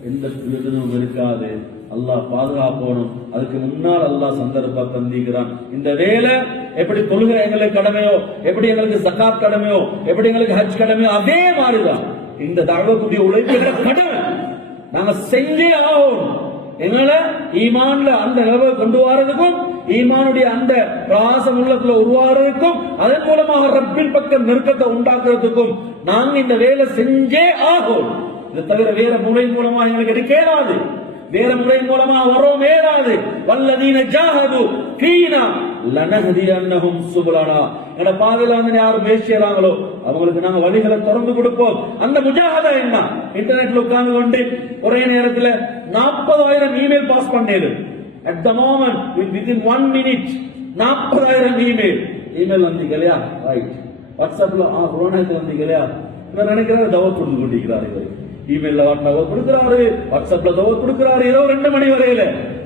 எந்த பிரயோஜனமும் இருக்காது. அல்லாஹ் பாதுகாப்போனும். அதுக்கு முன்னால் அல்லாஹ் சந்தர்ப்ப தந்திக்கிறான். இந்த வேலை எப்படி தொழுகிற எங்களுக்கு கடமையோ, எப்படி எங்களுக்கு ஜகாத் கடமையோ, எப்படி எங்களுக்கு ஹஜ் கடமையோ, அதே மாதிரிதான் இந்த தகவக்கூடிய உழைப்பு கடமை. நாங்க செஞ்சே ஆகும். எங்களை ஈமான்ல அந்த நிலவை கொண்டு வரதுக்கும், ஈமானுடைய அந்த பிரகாசம் உள்ளத்துல உருவாகிறதுக்கும், அதன் மூலமாக ரப்பின் பக்கம் நெருக்கத்தை உண்டாக்குறதுக்கும் நாங்க இந்த வேலை செஞ்சே ஆகும். இது தவிர வேற முறை மூலமா எங்களுக்கு எடுக்காது, வேற முறை மூலமா வரோம் ஏறாது. வல்லதீன ஜாஹது ஃபீனா லனஹதியன்னஹும் சுபலனா. எங்க பாதையில வந்து யாரும் பேசியறாங்களோ அவங்களுக்கு நாங்க வழிகளை திறந்து கொடுப்போம். அந்த முஜாஹதா என்ன? இன்டர்நெட்ல உட்கார்ந்து கொண்டு ஒரே நேரத்தில் 40,000 இமெயில் பாஸ் பண்ணேன். At the moment within 1 minute 40,000 email வந்தீங்க இல்லையா? ரைட். வாட்ஸ்அப்ல ரோனேஜ் வந்தீங்க இல்லையா? நான் நினைக்கிறேன் தவறு கொடுத்து கொண்டிருக்கிறார். இவர் இமெயில்ல தவறு கொடுக்கிறாரு, வாட்ஸ்அப்ல தவறு கொடுக்கிறாரு. ஏதோ 2 மணி வரையில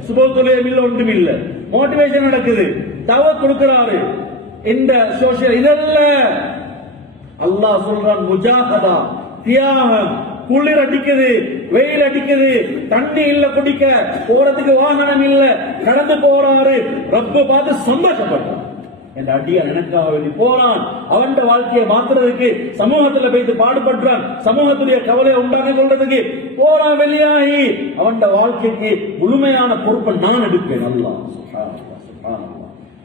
சுபோத்துலயும் இல்ல ஒன்றும் இல்ல, மோட்டிவேஷன் நடக்குது, தவறு கொடுக்கிறாரு. இந்த சோசியல் இதல்ல அல்லாஹ் சொல்றான் முஜாஹதா, தியாகம். குளிர் அடிக்குது, வெயில் அடிக்குது, தண்ணி இல்ல குடிக்க, போறதுக்கு வாகனம் இல்ல, கடந்து போறாரு. ரப்ப பார்த்து சந்தோஷப்பட்டான். என்ற அடியார் எனக்காக வேண்டி போறான். அவன் வாழ்க்கையை மாத்துறதுக்கு சமூகத்துல போயிட்டு பாடுபட்டான். சமூகத்துடைய கவலையை உண்டான கொள்றதுக்கு போறான். வெளியாகி அவன் வாழ்க்கைக்கு முழுமையான பொறுப்பை நான் எடுப்பேன். அல்லாஹ் சுப்ஹானல்லாஹ்,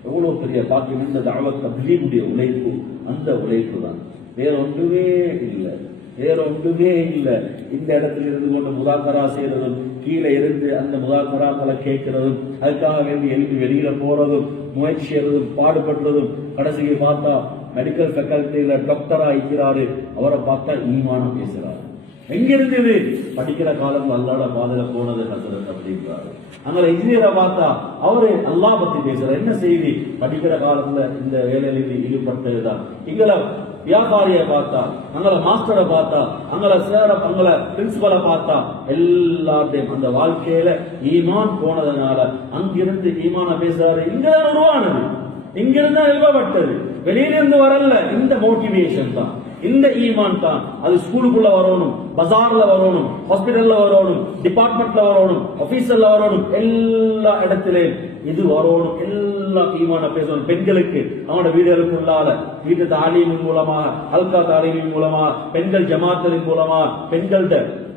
எவ்வளவு பெரிய பாக்கியம். இந்த தஅவத் தப்லீகுடைய உழைப்பு, அந்த உழைப்பு தான், வேற ஒன்றுமே இல்லை, வேற ஒன்றுமே இல்லை. இந்த இடத்துல இருந்து கொண்டு முதாக்கரா செய்யறதும், கீழே இருந்து அந்த முதாக்கராக்களை கேட்கிறதும், அதுக்காக வேண்டி எழுதி வெளியில போறதும், முயற்சி செய்யறதும், பாடுபடுறதும், கடைசிக்கு பார்த்தா மெடிக்கல் ஃபேக்கல்டியில டாக்டரா இருக்கிறாரு, அவரை பார்த்தா ஈமானம் பேசுறாரு. எங்கிருந்து இது? படிக்கிற காலம் அல்லாஹ்வோட பாதையில போனது ஹசரத் அப்படின்றாரு. அங்க இன்ஜினியரை பார்த்தா அவரு அல்லாஹ் பத்தி பேசுறாரு. என்ன செய்தி? படிக்கிற காலத்துல இந்த வேலையில ஈடுபட்டதுதான். இங்கள வியாபாரியை பார்த்தா, அங்கள மாஸ்டரை பார்த்தா, அங்கள சேர அங்கள பிரின்சிபலை பார்த்தா, எல்லாத்தையும் அந்த வாழ்க்கையில ஈமான் போனதுனால அங்கிருந்து ஈமான பேசுறாரு. இங்க உருவானது, இங்கிருந்தா எழுதப்பட்டது, வெளியிலிருந்து வரல. இந்த மோட்டிவேஷன் தான், இந்த ஈமான் தான். அது ஸ்கூலுக்குள்ள வரணும், பஜார்ல வரணும், ஹாஸ்பிட்டல்ல வரணும், டிபார்ட்மெண்ட்ல வரணும், ஆபீஸ்ல வரணும், எல்லா இடத்திலும் இது வரணும். எல்லா ஈமான பேசணும். பெண்களுக்கு அவனோட வீடுகளுக்குள்ளால வீட்டு தாலீமின் மூலமா, அல்கா தாலீமின் மூலமா, பெண்கள் ஜமாத்தலின் மூலமா பெண்கள்ட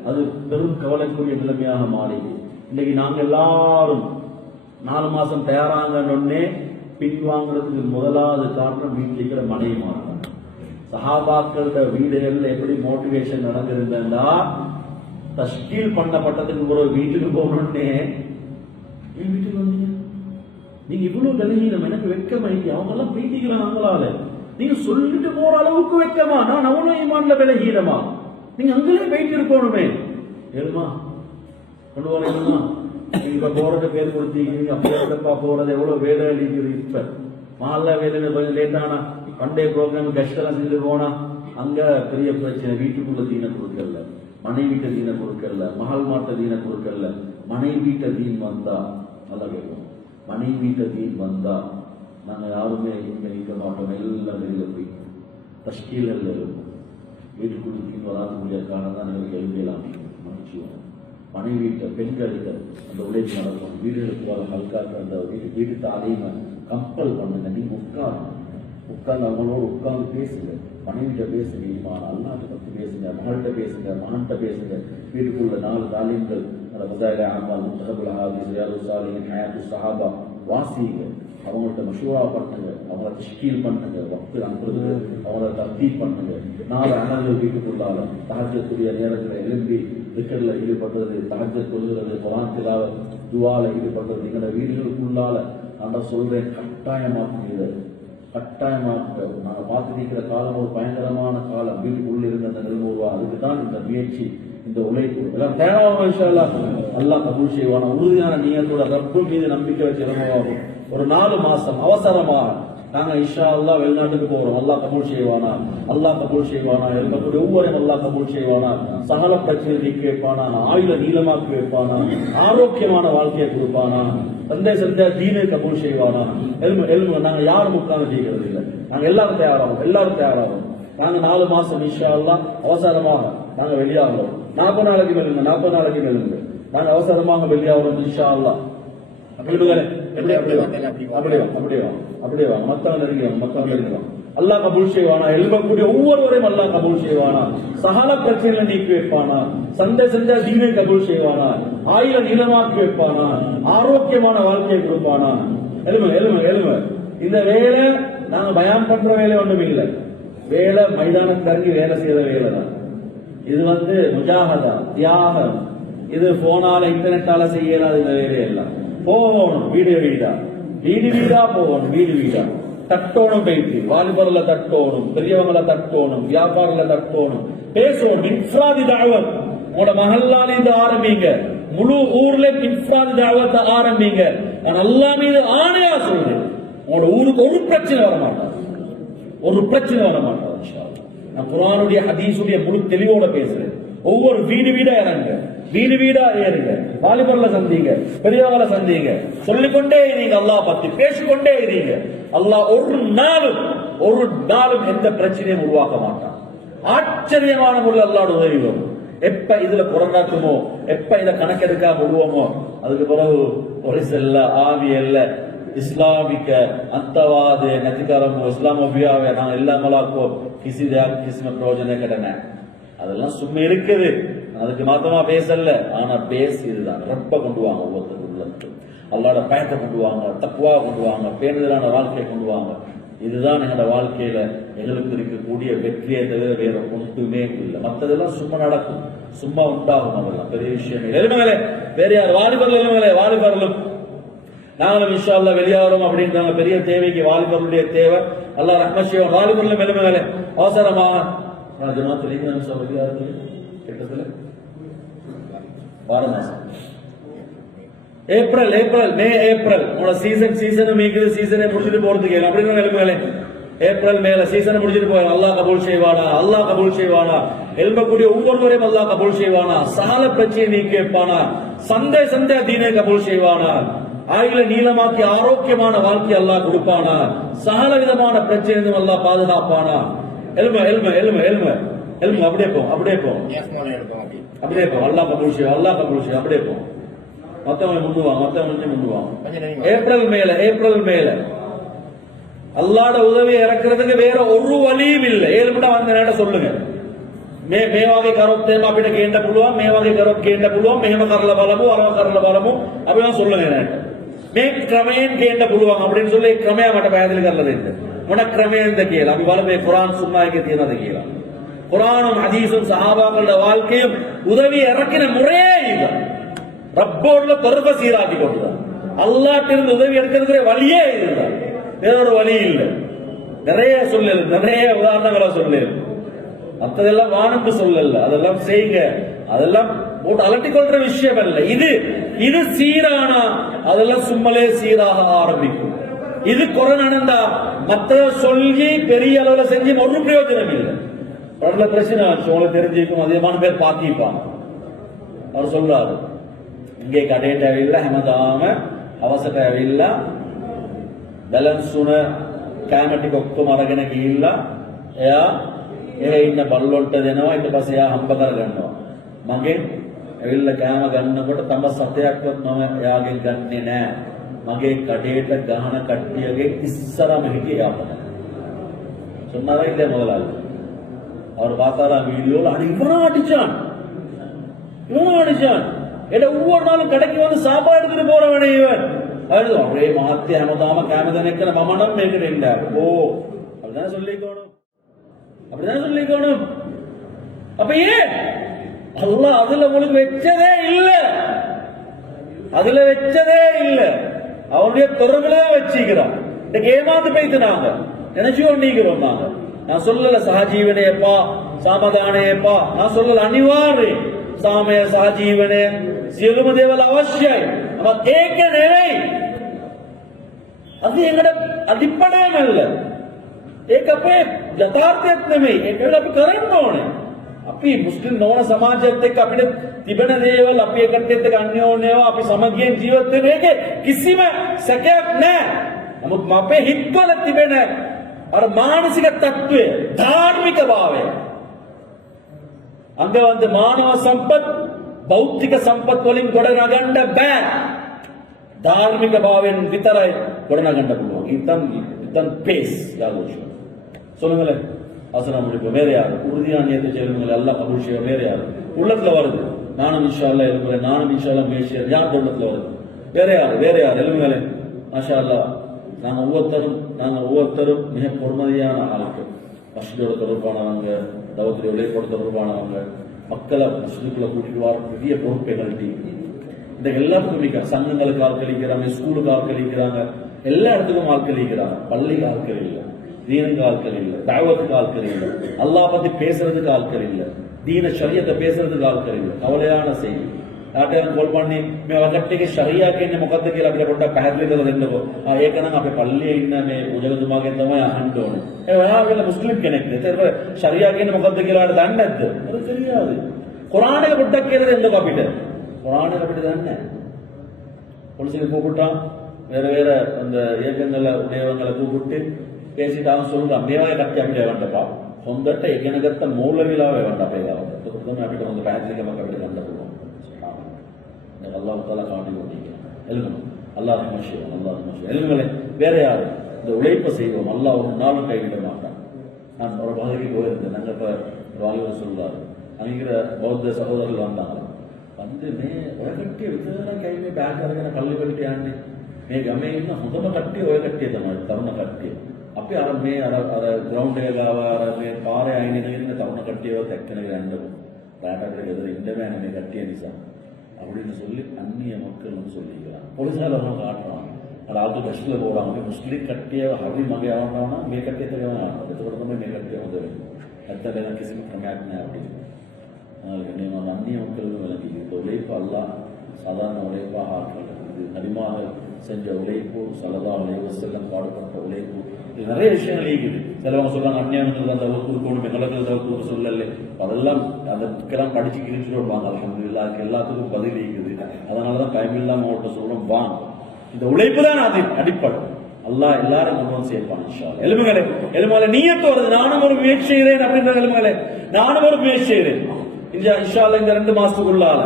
அது பெரும் கவலைக்குரிய நிலைமையாக மாறி இன்னைக்கு நாங்க எல்லாரும் 4 மாசம் தயாராங்கன்னே பின்வாங்கிறதுக்கு முதலாவது காரணம் வீட்டில் இருக்கிற மனைவி மாறாங்க. சஹாபாக்களோட வீடுகள்ல எப்படி மோட்டிவேஷன் நடந்திருந்தா, தஷ்கீல் பண்ணப்பட்டதுக்கு ஒரு வீட்டுக்கு போகணும்னே, என் வீட்டுக்கு வந்தீங்க, நீங்க இவ்வளவு விலகீனம், எனக்கு வெக்கமாயிட்டு, அவங்க எல்லாம் பேசிக்கிறாங்க அவங்களால, நீங்க சொல்லிட்டு போற அளவுக்கு வெக்கமா? நான் அவ்வளவு ஈமான்ல விலகீனமா? நீங்க அங்கேயே போயிட்டு இருக்கணுமே. ஏழுமா கொண்டு வரீங்களா? இப்ப போறது பேர் கொடுத்தீங்க, அப்பா போறது எவ்வளவு வேலை அளிக்கிறது. இப்ப மாலை வேலையில கொஞ்சம் லேட்டானா பண்டைய ப்ரோக்ராம் கெஸ்ட் எல்லாம் செஞ்சு போனா அங்க பெரிய பிரச்சனை. வீட்டுக்குள்ள தீன கொடுக்கல, மனைவி வீட்டை தீன கொடுக்கல, மகள் மாட்ட தீன கொடுக்கல. மனைவி வீட்டை தீன் வந்தா நல்லா கேட்கும். மனைவி வீட்டை தீன் வந்தா நாங்க யாருமே இங்க நிற்க மாட்டோம், எல்லாம் வெளியில போய் தஷ்கீல்கள் இருக்கும். வீட்டுக்குள்ள தீன் வராது முடியாத காரணம் தான் எங்களுக்கு எழுதியலாம் மன்னிச்சுவோம். மனைவிட்ட பெண்களுக்கு அந்த உழைப்பு நடக்கும். வீடுகளுக்கு வர ஹல்காக்கு அந்த வீட்டு தாலையுமே கம்பல் பண்ணுங்க. நீங்க உட்கார்ந்து அவங்களோட உட்கார்ந்து பேசுங்க. மனைவிட்ட பேசுங்க, அல்லாட்ட பத்தி பேசுங்க, மகள்கிட்ட பேசுங்க, மகன்கிட்ட பேசுங்க. வீட்டுக்குள்ள 4 தாலீம்கள் அந்த முதாயில ஆமால் முத்தகபுல் ஹாதிஸ் ரியாது சாலிஹீன் ஹயாத்து ஸஹாபா வாசிங்க. அவங்கள்ட்ட மஷூரா பண்ணுங்க, அவங்கள தஷ்கீல் பண்ணுங்க, வக்ஃப் அனுப்புறது, அவங்கள தர்தீப் பண்ணுங்க. 4 அமல்கள் வீட்டுக்குள்ளால தஹஜ்ஜுடைய நேரத்தில் எழும்பி திக்ர்ல ஈடுபடுறது, தஹஜ்ஜத் தொழுகிறது, குர்ஆன் திலாவத், துஆல ஈடுபடுறது. எங்களோட வீடுகளுக்குள்ளால நான் சொல்றேன், கட்டாயமாக்குங்க. நாங்கள் பார்த்துருக்கிற காலம் ஒரு பயங்கரமான காலம். வீட்டுக்குள்ள இருந்த அந்த நிர்மூவா, அதுக்கு தான் இந்த முயற்சி, இந்த உழைப்பு எல்லாம் தேவையான விஷயம். அல்லாஹ் கபூல் செய்வானா. உறுதியான நீயத்தோட ரப்பு மீது நம்பிக்கை வச்சு இறங்குவாகும். ஒரு 4 மாசம் அவசரமாக நாங்க இன்ஷா அல்லாஹ் வெளிநாட்டுக்கு போறோம். அல்லாஹ் கபூல் செய்வானா, அல்லாஹ் கபூல் செய்வானா. இருக்கக்கூடிய ஒவ்வொருவரையும் அல்லாஹ் கபூல் செய்வானா. சகல பிரச்சனை நீக்கி வைப்பானா, ஆயுள நீளமாக்கி வைப்பானா, ஆரோக்கியமான வாழ்க்கையை கொடுப்பானா, சந்தை தீனை கபூல் செய்வானா. நாங்க யாரும் உட்கார்ந்து செய்கிறது இல்லை. நாங்க எல்லாரும் தயாராகும். நாங்க 4 மாசம் இன்ஷா அல்லாஹ் அவசரமாக நாங்க வெளியாகிறோம். 40 நாளைக்கு மேலுங்க நாங்க அவசரமாக வெளியாகிறோம் இன்ஷா அல்லாஹ். அப்படியே வாங்க. மத்தவங்க நெருங்கிறோம். அல்லாஹ் கபூல் செய்வானா. எழுப்பக்கூடிய ஒவ்வொருவரையும் அல்லாஹ் கபூல் செய்வானா. சகல பிரச்சனைகளை நீக்கி வைப்பானா. சந்தை தீனை கபூல் செய்வானா. ஆயுள நீளமாக்கி வைப்பானா. ஆரோக்கியமான வாழ்க்கையை கொடுப்பானா. எழும இந்த வேலை நாங்க பயான் பண்ற வேலை ஒன்றும் இல்லை. வேலை மைதானத்தில் இறங்கி வேலை செய்யற வேலை தான். இது முஜாஹதா, தியாகம். இது போனால இன்டர்நெட்டால செய்யலாத இந்த வேலையெல்லாம். போகணும் வீடா போகணும். வீடா தட்டோணும். போயிட்டு வாலிபர்ல தட்டோணும், பெரியவங்கள தட்டோணும், வியாபாரில தட்டோணும், பேசணும். இன்ஃப்ராதி தாவத் உங்களோட மஹல்லால இருந்து ஆரம்பிங்க. முழு ஊர்ல இன்ஃப்ராதி தாவத்தை ஆரம்பிங்க. நான் அல்லாஹ் மீது ஆணையா சொல்றேன், உங்களோட ஊருக்கு ஒரு பிரச்சனை வர மாட்டார். நான் குர்ஆனுடைய ஹதீஸுடைய முழு தெளிவோட பேசுறேன். ஒவ்வொரு வீடா இறங்க, வீடா ஏறுங்க. வாலிபர்ல சந்திங்க, பெரியவங்களை சந்திங்க. சொல்லிக்கொண்டே இருங்க, அல்லாஹ் பத்தி பேசிக்கொண்டே இருங்க. அல்லாஹ் ஒரு நாளும் எந்த பிரச்சனையும் உருவாக்க மாட்டான். ஆச்சரியமான முறையில் அல்லாஹ்வுடைய உதவி வரும். எப்ப இதுல குறந்தாக்குமோ, எப்ப இதை கணக்கெடுக்காம விடுவோமோ, அதுக்கு பிறகு ஒரு செல்ல ஆவியல்ல இஸ்லாமிக்க அந்தவாத நதிகாரமோ இஸ்லாமோபியாவே நான் எல்லாமலாக்கோ கிசிம பிரயோஜன கடனை அதெல்லாம் சும்மா இருக்குது. அதுக்கு மாத்தமா பேசல, ஆனா பேசி இதுதான் ரப்ப கொண்டு வாங்க. ஒவ்வொருத்தருக்கு உள்ளது அல்லாஹ்வோட பயத்தை கொண்டு வாங்க, தக்வா கொண்டு வாங்க, பேணுதலான வாழ்க்கையை கொண்டு வாங்க. இதுதான் எங்களோட வாழ்க்கையில எங்களுக்கு இருக்கக்கூடிய வெற்றியை தவிர வேற ஒன்றுமே இல்லை. மற்றதெல்லாம் சும்மா நடக்கும், சும்மா உண்டாகும். அதெல்லாம் பெரிய விஷயம் இல்லை. வேற யார் வாலிபர்களும் நாங்களும் இன்ஷா அல்லாஹ் வெளியாகிறோம் அப்படின்றாங்க. பெரிய தேவைக்கு வாலிபர்களுடைய தேவை அல்லாஹ் ரஹ்மத் செய்வான். வாலிபர்களும் எலுமைகளே அவசரமாக கிட்டத்துல வாரமாசம் ஏப்ரல் மே உங்களோட சீசனை முடிச்சுட்டு போறதுக்கு அப்படின்னு எலுமைகளே ஏப்ரல் மேல சீசனை முடிச்சுட்டு போய் அல்லாஹ் கபூல் செய்வானா. எழும்பக்கூடிய ஒவ்வொருவரையும் அல்லாஹ் கபூல் செய்வானா. சால பிரச்சனை நீக்கி வைப்பானா. சந்தை தீனை கபூல் செய்வானா. ஆயுள நீளமாக்கி ஆரோக்கியமான வாழ்க்கை அல்லாஹ் கொடுப்பானா. சகல விதமான பிரச்சனை அல்லாஹ் பாதுகாப்பானா. எழும அப்படியே போ அல்லாஹ் கபூல் செய்வான். அப்படியே போ. மத்தவங்க முன்னுவாங்க. ஏப்ரல் மேல அல்லாஹ்வோட உதவியை இறக்குறதுக்கு வேற ஒரு வழியும் இல்லை. ஏழுமட்டா வந்த நேரம் சொல்லுங்க. මේවාගේ කරොත් එහෙම අපිට ගේන්න පුළුවන්, මේ වගේ කරොත් ගේන්න පුළුවන්, මෙහෙම කරලා බලමු, අරව කරලා බලමු. අපි මම சொல்லுங்க නේද? මේ ක්‍රමයෙන් ගේන්න පුළුවන් அப்படின்னு சொல்லி ක්‍රමය මට පැහැදිලි කරලා දෙන්න. මොන ක්‍රමයෙන්ද කියලා. අපි බලමු මේ කුර්ආන් සුන්නා එකේ තියෙනවද කියලා. කුර්ආனும் ஹதீஸும் சஹாபாக்களோட வாழ்க்கையும் உதவி இறக்கின முறையே இது. ரப்போட தொடர்பை சீராக்கி கொண்டுதான். அல்லாஹ்ட்ட இருந்து உதவி எடுக்கிறதுக்கு வழியே இதுதான். வேற ஒரு வழி இல்லை. நிறைய உதாரணங்களை சொல்லேன். மற்றதெல்லாம் வானந்து சொல்லல, அதெல்லாம் செய்யுங்க. அதெல்லாம் போட்டு அலட்டிக்கொள்ற விஷயம் அல்ல. இது சீரானா அதெல்லாம் சும்மலே சீராக ஆரம்பிக்கும். இது குறை நடந்தா மற்ற சொல்லி பெரிய அளவுல செஞ்சு ஒரு பிரயோஜனம் இல்லை. பல பிரச்சனை ஆச்சு, உங்களுக்கு தெரிஞ்சிருக்கும். அதிகமான பேர் பாத்திப்பாங்க. அவர் சொல்றாரு, இங்கே கடை தேவையில்லை, ஹெமதாம அவசர தேவையில்லை, பேலன்ஸுன කෑමටික ඔක්කොම අරගෙන ගිහිල්ලා එයා ඉන්න බල්ලොන්ට දෙනවා. ඊට පස්සේ එයා හම්බ කරගන්නවා. මගෙන් ඇවිල්ලා කෑම ගන්නකොට තම සතයක්වත් මම එයාගෙන් ගන්නෙ නෑ. මගේ කඩේට ගහන කට්ටියගේ ඉස්සරම හිටියේ යාපන. சொன்னாரா இல்லையா முதலாளி? அவர் பார்த்தாரா வீடியோல, அடி இவனா அடிச்சான், என்ன ஒவ்வொரு நாளும் கடைக்கு வந்து சாப்பாடு எடுத்துட்டு போறவனே இவன். அப்படியே மாத்தி அமதாம கேமத நிக்கிற மமனம் மேற்கிட்ட ஓ அப்படிதான் சொல்லிக்கணும், அப்ப ஏன் அல்லாஹ் அதுல உங்களுக்கு வச்சதே இல்ல, அவனுடைய தொடர்புல வச்சுக்கிறான். இன்னைக்கு ஏமாந்து போயிட்டு நாங்க நினைச்சு கொண்டிருக்கிறோம். நான் சொல்லல சஹஜீவனேப்பா சாமதானேப்பா, நான் சொல்லல අනිවාර්ය සාමය සහජීවනය සියලුම දේවල් අවශ්‍යයි. නමුත් ඒක නෙවෙයි, அது எங்கட අදිප්පණයම இல்ல, ඒක අපේ යථාර්ථයක් නෙමෙයි. ඒක අපි කරන්න ඕනේ. අපි මුස්ලිම් නොවන සමාජයත් එක්ක අපිට තිබෙන දේවල් අපි එකට එක්ක අන්‍යෝන්‍යව අපි සමගියෙන් ජීවත් වෙන එකේ කිසිම සැකයක් නැහැ. නමුත් අපේ හිත්වල තිබෙන අර මානසික තත්ත්වය, ධාර්මික භාවය, අංග வந்து මානව සම්පත් භෞතික සම්පත් වලින් ගොඩ නගන්න බෑ. ධාර්මික භාවයෙන් විතරයි ගොඩ නගන්න පුළුවන්. இதான் பேஸ் யாகோஷ் சொல்லுங்களேன். அசனம் முடிப்பு வேற யாரு? உறுதியான நியத்தை செய்யுங்கள், அல்லாஹ் கபூல் செய்ய. வேற யாரு உள்ளத்துல வருது? நானும் இன்ஷா அல்லாஹ் எழுப்புறேன், நானும் இன்ஷா அல்லாஹ் பேசியர். யார் உள்ளத்துல வருது? வேற யாரு எழுப்புங்களே. மாஷா அல்லாஹ் நாங்க ஒவ்வொருத்தரும் மிக பொறுமதியான ஆட்கள். மஸ்ஜிதோட தொடர்பானவங்க, தவத்துடைய உழைப்போட தொடர்பானவங்க, மக்களை மஸ்ஜிதுக்குள்ள கூட்டிட்டு வர பெரிய பொறுப்பைகள் இந்த எல்லாத்துக்கும் நிற்கிறாங்க. சங்கங்களுக்கு ஆட்கள் இருக்கிறாங்க, ஸ்கூலுக்கு ஆட்கள் இருக்கிறாங்க, எல்லா இடத்துக்கும் ஆட்கள் இருக்கிறாங்க. பள்ளிக்கு ஆட்கள் இல்லை, தீனுக்கு ஆட்கள் இல்லை, தாவத்துக்கு ஆட்கள் இல்லை, அல்லாஹ் பத்தி பேசுறதுக்கு ஆட்கள் இல்லை, தீன ஷரியத்தை பேசுறதுக்கு ஆட்கள் இல்லை. கவலையான செய்தி. ආටයන් කෝල් පන්නේ මේ වකට්ටේගේ ශරියා කියන්නේ මොකද්ද කියලා අපිට පොඩ්ඩක් පැහැදිලි කරලා දෙන්නකෝ. ඒක නම් අපේ පල්ලියේ ඉන්න මේ මුජලතුමාගෙන් තමයි අහන්න ඕනේ. ඔයාගෙන මුස්ලිම් කෙනෙක්ද? ඒක ශරියා කියන්නේ මොකද්ද කියලා ඔයාලට දන්නේ නැද්ද? ඒක தெரியாது. කුරාන් එක පොඩ්ඩක් කියලා දෙන්නකෝ අපිට. කුරාன் එක අපිට දන්නේ නැහැ. பொலிசில கூப்பிட்டா வேற அந்த இயக்கங்களை உடையவங்களை கூப்பிட்டு பேசிட்டாலும் சொல்றான் මේවාගේ කට්ටිය අපිට එවන්නපා. හොඳට ඉගෙන ගත්ත මූලවිලාව එවන්න අපේ ගාවට. ඒක තමයි අපිට හොඳ පැහැදිලිකමක් අපිට ගන්න පුළුවන්. அல்லாஹ் தாலா காட்டி கொண்டிருக்கிறான். எழுதணும், அல்லாஹ் எழுதுங்களே. வேற யாரு? இந்த உழைப்பை செய்வோம், அல்லாஹ் ஒரு நாளும் கைவிட மாட்டான். நான் ஒரு பகுதிக்கு போயிருந்தேன். நாங்கள் இப்போ வாலிபர் சொல்றாரு, அங்கிற பௌத்த சகோதரர்கள் வந்தாங்க. வந்து மே ஒயக்கட்டிய வித்ததெல்லாம் கைமே பேக் அறගෙන பள்ளி கட்டியாண்டு මේ ගමේ ඉන්න හොඳම කට්ටිය ඔය කට්ටිය තමයි, තරුණ කට්ටිය. අපි අර මේ අර ග්‍රවුන්ඩ් එක ගාව අර මේ පාරේ අයිනේ ඉන්න තරුණ කට්ටියවත් එක්කගෙන යන්නකො. රාටකට ගෙදර ඉන්න බෑනේ මේ කට්ටිය නිසා. அப்படின்னு சொல்லி அந்நிய மக்கள் வந்து சொல்லிக்கிறாங்க. போலீஸாரவங்க காட்டுறாங்க. அது ஆத்து பஸ்ஸில் போகிறாங்க. முஸ்லீம் கட்டிய ஹரி மகை ஆகணும்னா மே கட்டிய தெரியாமல் அதுக்கப்புறமே மே கட்டிய வந்து எத்தனை கிசிம கம்மியாக்குனேன் அப்படின்னு. அதனால் கண்ணியமான அந்நிய மக்கள் விளங்கி இந்த உழைப்பு அல்லாஹ் சாதாரண உழைப்பாக ஆக்கள். இது நபிமாக செஞ்ச உழைப்பு, ஸல்லல்லாஹு அலைஹி வஸல்லம் பாடுபட்ட உழைப்பு, இது நிறைய விஷயங்கள் இருக்குது. சிலவங்க சொல்றாங்க அந்நியவங்களுக்கு அந்த அளவுக்கு இருக்கணும், எங்களுக்கு அந்த அளவுக்கு சொல்லலை. அதெல்லாம் அதுக்கெல்லாம் படிச்சு கிழிச்சுட்டு வருவாங்க. அல்ஹம்துலில்லாஹ் எல்லாத்துக்கும் பதில் இருக்குது. அதனாலதான் டைம் இல்லாம அவங்கள்ட்ட சொல்றோம் வாங்க. இந்த உழைப்பு தான் அது அடிப்படை. அல்லாஹ் எல்லாரும் கொண்டு சேர்ப்பான் இன்ஷா அல்லாஹ். எலுமலை நீயத்து வருது, நானும் ஒரு முயற்சி செய்கிறேன் அப்படின்ற எலுமலை நானும் ஒரு முயற்சி செய்கிறேன். இன்ஷா அல்லாஹ் இந்த 2 மாசத்துக்குள்ளால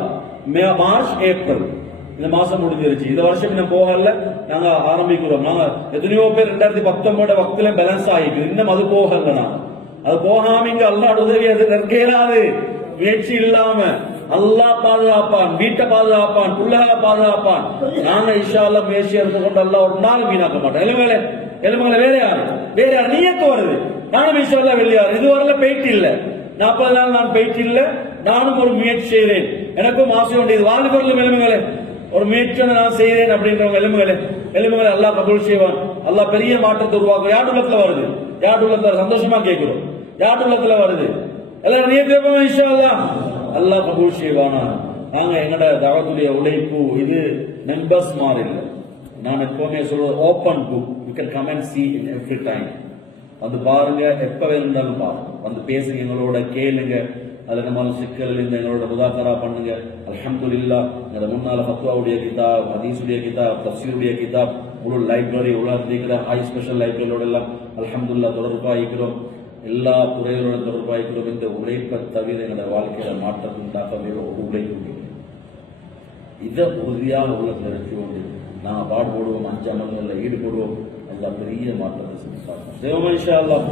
மார்ச் ஏப்ரல் இந்த மாசம் முடிஞ்சிருச்சு. இந்த வருஷம் இன்னும் போகல, நாங்க ஆரம்பிக்கிறோம். நாங்க எத்தனையோ பேர் 2019 வக்தில பேலன்ஸ் ஆகிக்கு, இன்னும் அது போகல. நாங்க அது போகாம இங்க அல்லாஹ் உதவி அது நிற்கலாது. முயற்சி இல்லாம அல்லாஹ் பாதுகாப்பான், வீட்டை பாதுகாப்பான், புள்ளகளை பாதுகாப்பான். நாங்க இன்ஷா அல்லாஹ் முயற்சி எடுத்து கொண்டு அல்லாஹ் ஒரு நாள் வீணாக்க மாட்டோம். எலுமலை வேற யாரு நீயத்து வருது. நானும் இன்ஷா அல்லாஹ் வெளியாரு இது வரல போயிட்டு இல்ல, 40 நாள் நான் போயிட்டு இல்ல. நானும் ஒரு முயற்சி செய்கிறேன், எனக்கும் ஆசை உண்டு. இது வாழ்க்கை எலுமலை ஒரு முயற்சியை நான் செய்கிறேன் அப்படின்றவங்க எலும்புகளை அல்லாஹ் கபூல் செய்வான். அல்லாஹ் பெரிய மாற்றத்தை உருவாக்கும். யார் உள்ளத்துல வருது? யார் உள்ளத்துல சந்தோஷமா கேட்கிறோம்? யார் உள்ளத்துல வருது? எல்லாரும் நீ கேட்போம் இன்ஷா அல்லாஹ். அல்லாஹ் கபூல் செய்வானா. நாங்க எங்கட தவத்துடைய உழைப்பு இது மெம்பர்ஸ் மாதிரி இல்லை. நான் எப்பவுமே சொல்றது open book, you can come and see in every time. வந்து பாருங்க, எப்ப வேணும்னாலும் பாருங்க, வந்து பேசுங்க, எங்களோட கேளுங்க. அதுல நம்ம சிக்கல் இந்த எங்களோட முதாக்கரா பண்ணுங்க. அல்ஹம்துலில்லாஹ் எங்களோட முன்னால ஃபத்வாவுடைய கிதாப், ஹதீஸுடைய கிதாப், தஃப்சீருடைய கிதாப், முழு லைப்ரரி உலகத்திற்கிற ஹை ஸ்பெஷல் லைப்ரரியோட எல்லாம் அல்ஹம்துலில்லாஹ் தொடர்பாயிருக்கிறோம். எல்லா துறைகளோட தொடர்பாயிருக்கிறோம். இந்த உழைப்பை தவிர எங்களோட வாழ்க்கையில மாற்றத்தை உண்டாக்க வேற ஒரு உழைப்பு இதை உறுதியான உள்ளத்தில் வச்சுக்கொண்டு நான் பாடுபடுவோம், 5 அமல்களில் ஈடுபடுவோம், நல்லா பெரிய மாற்றத்தை செஞ்சு பார்ப்போம். தேவமனுஷா அல்லாஹ்